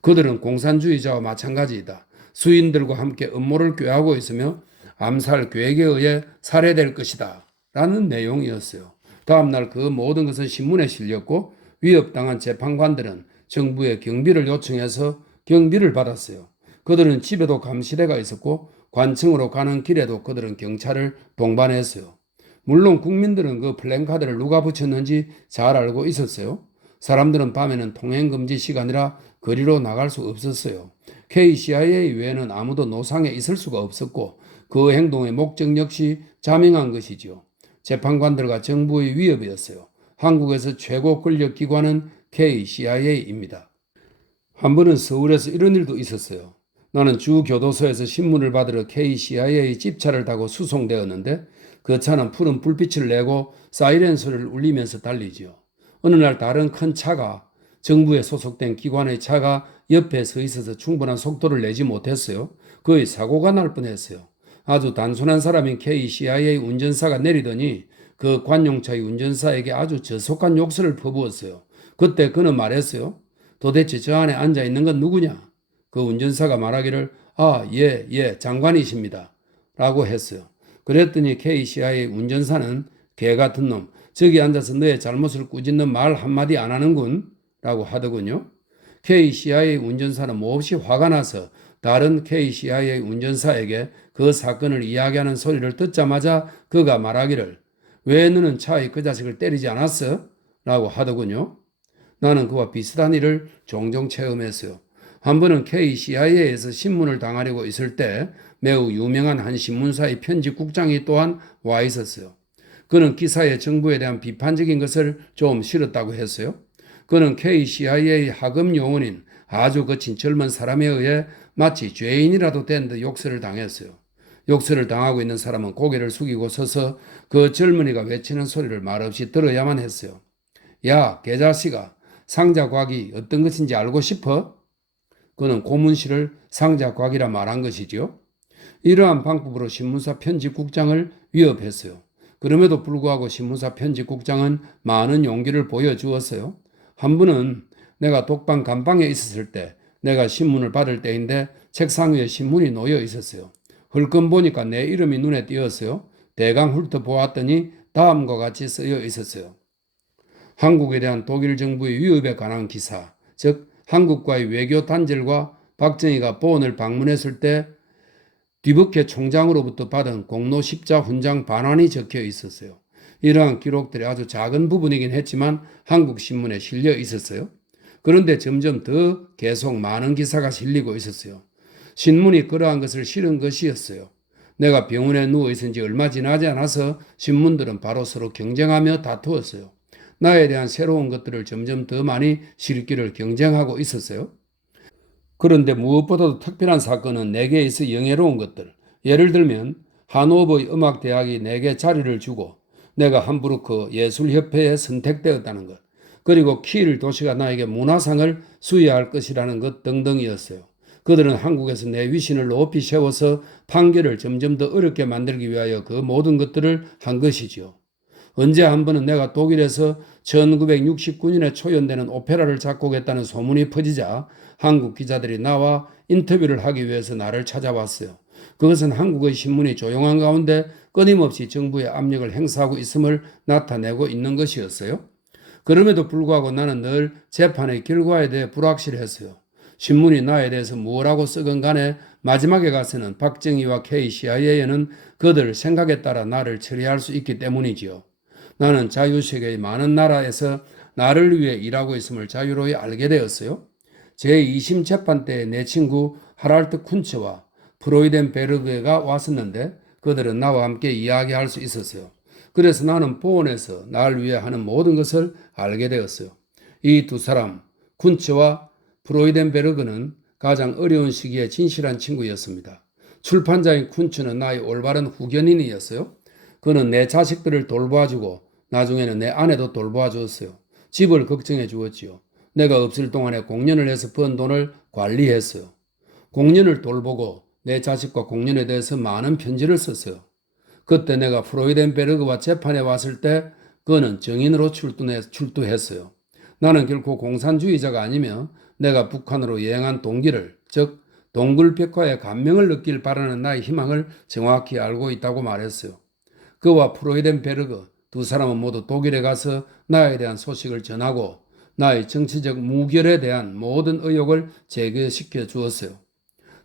그들은 공산주의자와 마찬가지이다. 수인들과 함께 음모를 꾀하고 있으며 암살 계획에 의해 살해될 것이다. 라는 내용이었어요. 다음날 그 모든 것은 신문에 실렸고 위협당한 재판관들은 정부에 경비를 요청해서 경비를 받았어요. 그들은 집에도 감시대가 있었고 관청으로 가는 길에도 그들은 경찰을 동반했어요. 물론 국민들은 그 플랜카드를 누가 붙였는지 잘 알고 있었어요. 사람들은 밤에는 통행금지 시간이라 거리로 나갈 수 없었어요. KCIA 외에는 아무도 노상에 있을 수가 없었고 그 행동의 목적 역시 자명한 것이지요. 재판관들과 정부의 위협이었어요. 한국에서 최고 권력기관은 KCIA입니다. 한 번은 서울에서 이런 일도 있었어요. 나는 주 교도소에서 신문을 받으러 KCIA 집차를 타고 수송되었는데 그 차는 푸른 불빛을 내고 사이렌 소리를 울리면서 달리지요. 어느 날 다른 큰 차가 정부에 소속된 기관의 차가 옆에 서 있어서 충분한 속도를 내지 못했어요. 거의 사고가 날 뻔했어요. 아주 단순한 사람인 KCIA 운전사가 내리더니 그 관용차의 운전사에게 아주 저속한 욕설을 퍼부었어요. 그때 그는 말했어요. 도대체 저 안에 앉아 있는 건 누구냐? 그 운전사가 말하기를 예, 장관이십니다. 라고 했어요. 그랬더니 KCIA 운전사는 개 같은 놈, 저기 앉아서 너의 잘못을 꾸짖는 말 한마디 안 하는군. 라고 하더군요. KCIA 운전사는 몹시 화가 나서 다른 KCIA 운전사에게 그 사건을 이야기하는 소리를 듣자마자 그가 말하기를 왜 너는 차에 그 자식을 때리지 않았어? 라고 하더군요. 나는 그와 비슷한 일을 종종 체험했어요. 한 번은 KCIA에서 신문을 당하려고 있을 때 매우 유명한 한 신문사의 편집국장이 또한 와 있었어요. 그는 기사에 정부에 대한 비판적인 것을 좀 실었다고 했어요. 그는 KCIA 하급 요원인 아주 거친 젊은 사람에 의해 마치 죄인이라도 된 듯 욕설을 당했어요. 욕설을 당하고 있는 사람은 고개를 숙이고 서서 그 젊은이가 외치는 소리를 말없이 들어야만 했어요. 야, 개자식아, 상자곽이 어떤 것인지 알고 싶어? 그는 고문실을 상자곽이라 말한 것이지요. 이러한 방법으로 신문사 편집국장을 위협했어요. 그럼에도 불구하고 신문사 편집국장은 많은 용기를 보여주었어요. 한 번은 내가 독방 감방에 있었을 때 내가 신문을 받을 때인데 책상 위에 신문이 놓여 있었어요. 흘끔 보니까 내 이름이 눈에 띄었어요. 대강 훑어보았더니 다음과 같이 쓰여 있었어요. 한국에 대한 독일 정부의 위협에 관한 기사, 즉 한국과의 외교 단절과 박정희가 보원을 방문했을 때 뒤북해 총장으로부터 받은 공로 십자 훈장 반환이 적혀 있었어요. 이러한 기록들이 아주 작은 부분이긴 했지만 한국 신문에 실려 있었어요. 그런데 점점 더 계속 많은 기사가 실리고 있었어요. 신문이 그러한 것을 실은 것이었어요. 내가 병원에 누워 있은 지 얼마 지나지 않아서 신문들은 바로 서로 경쟁하며 다투었어요. 나에 대한 새로운 것들을 점점 더 많이 실기를 경쟁하고 있었어요. 그런데 무엇보다도 특별한 사건은 내게 있어 영예로운 것들. 예를 들면 하노버 음악대학이 내게 자리를 주고 내가 함부르크 예술협회에 선택되었다는 것. 그리고 킬 도시가 나에게 문화상을 수여할 것이라는 것 등등이었어요. 그들은 한국에서 내 위신을 높이 세워서 판결을 점점 더 어렵게 만들기 위하여 그 모든 것들을 한 것이지요. 언제 한 번은 내가 독일에서 1969년에 초연되는 오페라를 작곡했다는 소문이 퍼지자 한국 기자들이 나와 인터뷰를 하기 위해서 나를 찾아왔어요. 그것은 한국의 신문이 조용한 가운데 끊임없이 정부의 압력을 행사하고 있음을 나타내고 있는 것이었어요. 그럼에도 불구하고 나는 늘 재판의 결과에 대해 불확실했어요. 신문이 나에 대해서 무엇라고 쓰건 간에 마지막에 가서는 박정희와 KCIA는 그들 생각에 따라 나를 처리할 수 있기 때문이지요. 나는 자유세계의 많은 나라에서 나를 위해 일하고 있음을 자유로이 알게 되었어요. 제2심 재판 때 내 친구 하랄트 쿤츠와 프로이덴베르그가 왔었는데 그들은 나와 함께 이야기할 수 있었어요. 그래서 나는 보원에서 나를 위해 하는 모든 것을 알게 되었어요. 이 두 사람, 쿤츠와 프로이덴베르그는 가장 어려운 시기에 진실한 친구였습니다. 출판자인 쿤츠는 나의 올바른 후견인이었어요. 그는 내 자식들을 돌봐주고 나중에는 내 아내도 돌보아 주었어요. 집을 걱정해 주었지요. 내가 없을 동안에 공연을 해서 번 돈을 관리했어요. 공연을 돌보고 내 자식과 공연에 대해서 많은 편지를 썼어요. 그때 내가 프로이덴베르그와 재판에 왔을 때 그는 정인으로 출두했어요. 나는 결코 공산주의자가 아니며 내가 북한으로 여행한 동기를, 즉 동굴백화의 감명을 느낄 바라는 나의 희망을 정확히 알고 있다고 말했어요. 그와 프로이덴베르그 두 사람은 모두 독일에 가서 나에 대한 소식을 전하고 나의 정치적 무결에 대한 모든 의혹을 제거시켜 주었어요.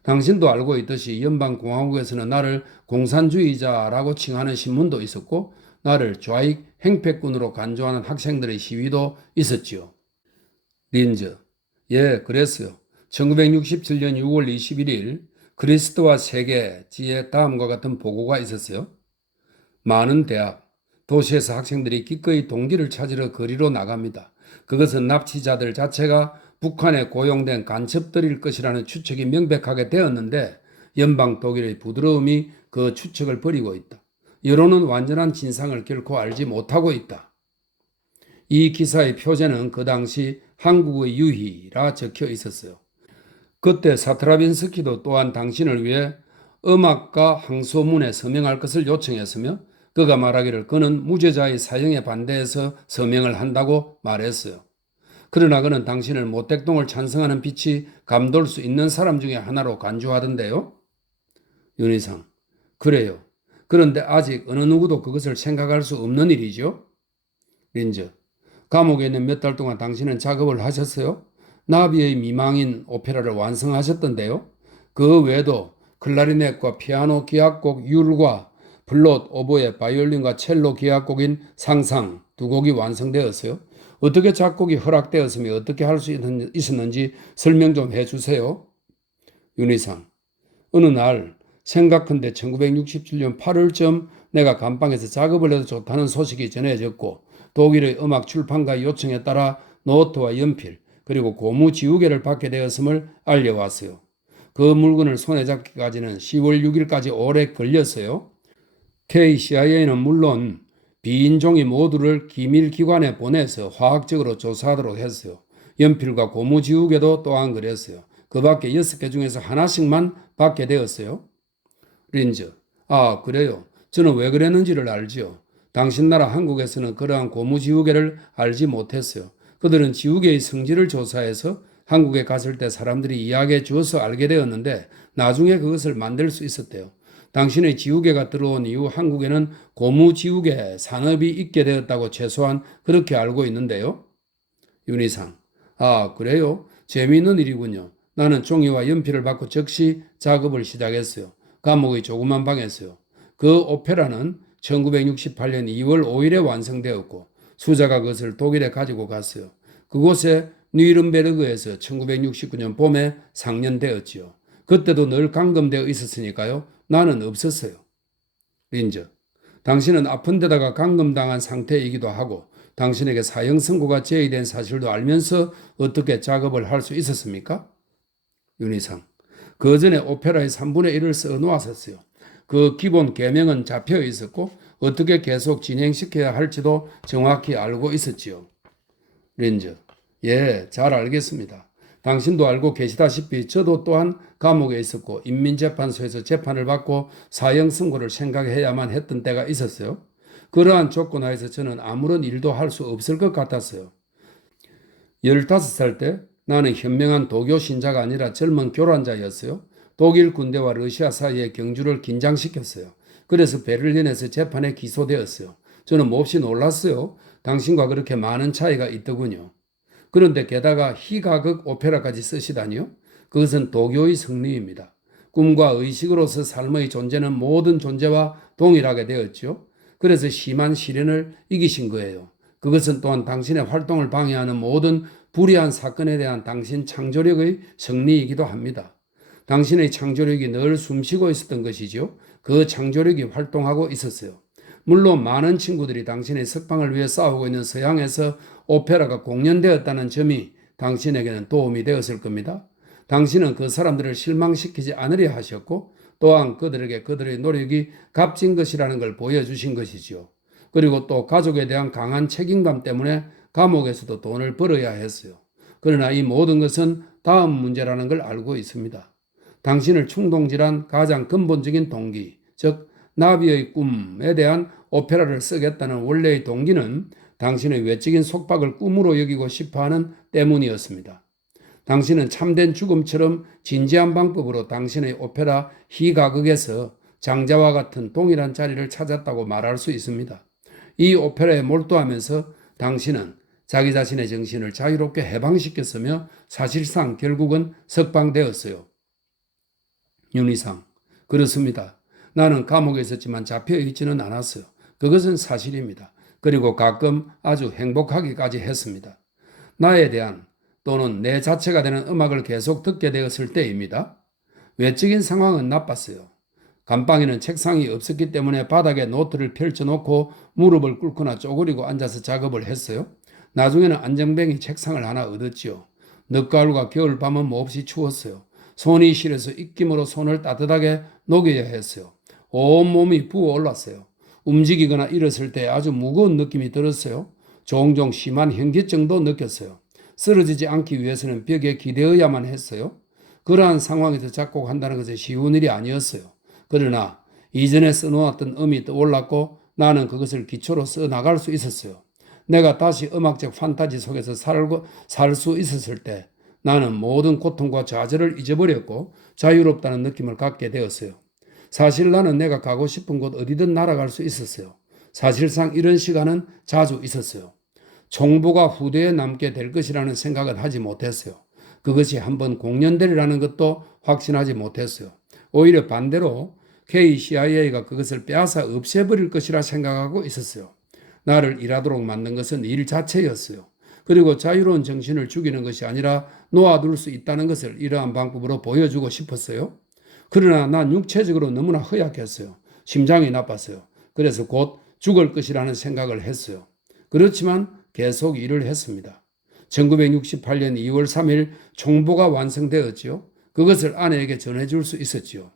당신도 알고 있듯이 연방공화국에서는 나를 공산주의자라고 칭하는 신문도 있었고 나를 좌익 행패꾼으로 간주하는 학생들의 시위도 있었지요. 린즈. 예, 그랬어요. 1967년 6월 21일 그리스도와 세계지에 다음과 같은 보고가 있었어요. 많은 대학, 도시에서 학생들이 기꺼이 동기를 찾으러 거리로 나갑니다. 그것은 납치자들 자체가 북한에 고용된 간첩들일 것이라는 추측이 명백하게 되었는데 연방 독일의 부드러움이 그 추측을 버리고 있다. 여론은 완전한 진상을 결코 알지 못하고 있다. 이 기사의 표제는 그 당시 한국의 유희라 적혀 있었어요. 그때 사트라빈스키도 또한 당신을 위해 음악가 항소문에 서명할 것을 요청했으며 그가 말하기를 그는 무죄자의 사형에 반대해서 서명을 한다고 말했어요. 그러나 그는 당신을 모택동을 찬성하는 빛이 감돌 수 있는 사람 중에 하나로 간주하던데요. 윤희상. 그래요. 그런데 아직 어느 누구도 그것을 생각할 수 없는 일이죠. 린즈. 감옥에 있는 몇 달 동안 당신은 작업을 하셨어요? 나비의 미망인 오페라를 완성하셨던데요. 그 외에도 클라리넷과 피아노 기악곡 율과 플룻, 오보에, 바이올린과 첼로 기악곡인 상상 두 곡이 완성되었어요. 어떻게 작곡이 허락되었으며 어떻게 할 수 있었는지 설명 좀 해주세요. 윤희상. 어느 날 생각컨대 1967년 8월쯤 내가 감방에서 작업을 해도 좋다는 소식이 전해졌고 독일의 음악 출판가 요청에 따라 노트와 연필 그리고 고무지우개를 받게 되었음을 알려왔어요. 그 물건을 손에 잡기까지는 10월 6일까지 오래 걸렸어요. KCIA는 물론 비인종이 모두를 기밀기관에 보내서 화학적으로 조사하도록 했어요. 연필과 고무지우개도 또한 그랬어요. 그 밖에 6개 중에서 하나씩만 받게 되었어요. 린즈. 아, 그래요. 저는 왜 그랬는지를 알지요. 당신 나라 한국에서는 그러한 고무지우개를 알지 못했어요. 그들은 지우개의 성질을 조사해서 한국에 갔을 때 사람들이 이야기해 주어서 알게 되었는데 나중에 그것을 만들 수 있었대요. 당신의 지우개가 들어온 이후 한국에는 고무지우개 산업이 있게 되었다고 최소한 그렇게 알고 있는데요. 윤희상. 아, 그래요? 재미있는 일이군요. 나는 종이와 연필을 받고 즉시 작업을 시작했어요. 감옥의 조그만 방에서요. 그 오페라는 1968년 2월 5일에 완성되었고 수자가 그것을 독일에 가지고 갔어요. 그곳에 뉘른베르그에서 1969년 봄에 상연되었지요. 그때도 늘 감금되어 있었으니까요. 나는 없었어요. 린즈, 당신은 아픈 데다가 감금당한 상태이기도 하고 당신에게 사형 선고가 제의된 사실도 알면서 어떻게 작업을 할 수 있었습니까? 윤희상, 그 전에 오페라의 3분의 1을 써놓았었어요. 그 기본 계명은 잡혀 있었고 어떻게 계속 진행시켜야 할지도 정확히 알고 있었지요. 린즈, 예, 잘 알겠습니다. 당신도 알고 계시다시피 저도 또한 감옥에 있었고 인민재판소에서 재판을 받고 사형 선고를 생각해야만 했던 때가 있었어요. 그러한 조건 하에서 저는 아무런 일도 할 수 없을 것 같았어요. 15살 때 나는 현명한 도교 신자가 아니라 젊은 교란자였어요. 독일 군대와 러시아 사이의 경주를 긴장시켰어요. 그래서 베를린에서 재판에 기소되었어요. 저는 몹시 놀랐어요. 당신과 그렇게 많은 차이가 있더군요. 그런데 게다가 희가극 오페라까지 쓰시다니요? 그것은 도교의 승리입니다. 꿈과 의식으로서 삶의 존재는 모든 존재와 동일하게 되었죠. 그래서 심한 시련을 이기신 거예요. 그것은 또한 당신의 활동을 방해하는 모든 불의한 사건에 대한 당신 창조력의 승리이기도 합니다. 당신의 창조력이 늘 숨쉬고 있었던 것이죠. 그 창조력이 활동하고 있었어요. 물론 많은 친구들이 당신의 석방을 위해 싸우고 있는 서양에서 오페라가 공연되었다는 점이 당신에게는 도움이 되었을 겁니다. 당신은 그 사람들을 실망시키지 않으려 하셨고 또한 그들에게 그들의 노력이 값진 것이라는 걸 보여주신 것이지요. 그리고 또 가족에 대한 강한 책임감 때문에 감옥에서도 돈을 벌어야 했어요. 그러나 이 모든 것은 다음 문제라는 걸 알고 있습니다. 당신을 충동질한 가장 근본적인 동기, 즉 나비의 꿈에 대한 오페라를 쓰겠다는 원래의 동기는 당신의 외적인 속박을 꿈으로 여기고 싶어하는 때문이었습니다. 당신은 참된 죽음처럼 진지한 방법으로 당신의 오페라 희가극에서 장자와 같은 동일한 자리를 찾았다고 말할 수 있습니다. 이 오페라에 몰두하면서 당신은 자기 자신의 정신을 자유롭게 해방시켰으며 사실상 결국은 석방되었어요. 윤희상, 그렇습니다. 나는 감옥에 있었지만 잡혀 있지는 않았어요. 그것은 사실입니다. 그리고 가끔 아주 행복하기까지 했습니다. 나에 대한 또는 내 자체가 되는 음악을 계속 듣게 되었을 때입니다. 외적인 상황은 나빴어요. 감방에는 책상이 없었기 때문에 바닥에 노트를 펼쳐놓고 무릎을 꿇거나 쪼그리고 앉아서 작업을 했어요. 나중에는 안정뱅이 책상을 하나 얻었지요. 늦가을과 겨울밤은 몹시 추웠어요. 손이 시려서 입김으로 손을 따뜻하게 녹여야 했어요. 온몸이 부어올랐어요. 움직이거나 일었을 때 아주 무거운 느낌이 들었어요. 종종 심한 현기증도 느꼈어요. 쓰러지지 않기 위해서는 벽에 기대어야만 했어요. 그러한 상황에서 작곡한다는 것은 쉬운 일이 아니었어요. 그러나 이전에 써놓았던 음이 떠올랐고 나는 그것을 기초로 써나갈 수 있었어요. 내가 다시 음악적 판타지 속에서 살 수 있었을 때 나는 모든 고통과 좌절을 잊어버렸고 자유롭다는 느낌을 갖게 되었어요. 사실 나는 내가 가고 싶은 곳 어디든 날아갈 수 있었어요. 사실상 이런 시간은 자주 있었어요. 총보가 후대에 남게 될 것이라는 생각은 하지 못했어요. 그것이 한번 공연되리라는 것도 확신하지 못했어요. 오히려 반대로 KCIA가 그것을 빼앗아 없애버릴 것이라 생각하고 있었어요. 나를 일하도록 만든 것은 일 자체였어요. 그리고 자유로운 정신을 죽이는 것이 아니라 놓아둘 수 있다는 것을 이러한 방법으로 보여주고 싶었어요. 그러나 난 육체적으로 너무나 허약했어요. 심장이 나빴어요. 그래서 곧 죽을 것이라는 생각을 했어요. 그렇지만 계속 일을 했습니다. 1968년 2월 3일 총보가 완성되었지요. 그것을 아내에게 전해줄 수 있었지요.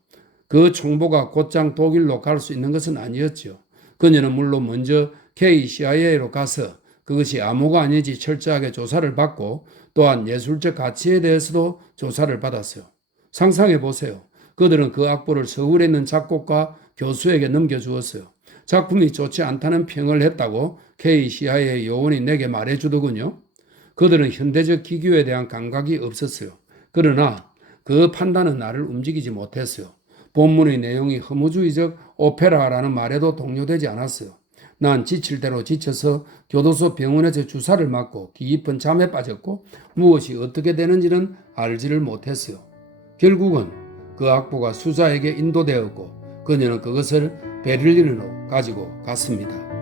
그 총보가 곧장 독일로 갈 수 있는 것은 아니었지요. 그녀는 물론 먼저 KCIA로 가서 그것이 암호가 아닌지 철저하게 조사를 받고 또한 예술적 가치에 대해서도 조사를 받았어요. 상상해 보세요. 그들은 그 악보를 서울에 있는 작곡가 교수에게 넘겨주었어요. 작품이 좋지 않다는 평을 했다고 KCIA 요원이 내게 말해주더군요. 그들은 현대적 기교에 대한 감각이 없었어요. 그러나 그 판단은 나를 움직이지 못했어요. 본문의 내용이 허무주의적 오페라라는 말에도 동요되지 않았어요. 난 지칠 대로 지쳐서 교도소 병원에서 주사를 맞고 깊은 잠에 빠졌고 무엇이 어떻게 되는지는 알지를 못했어요. 결국은 그 악보가 수자에게 인도되었고 그녀는 그것을 베를린으로 가지고 갔습니다.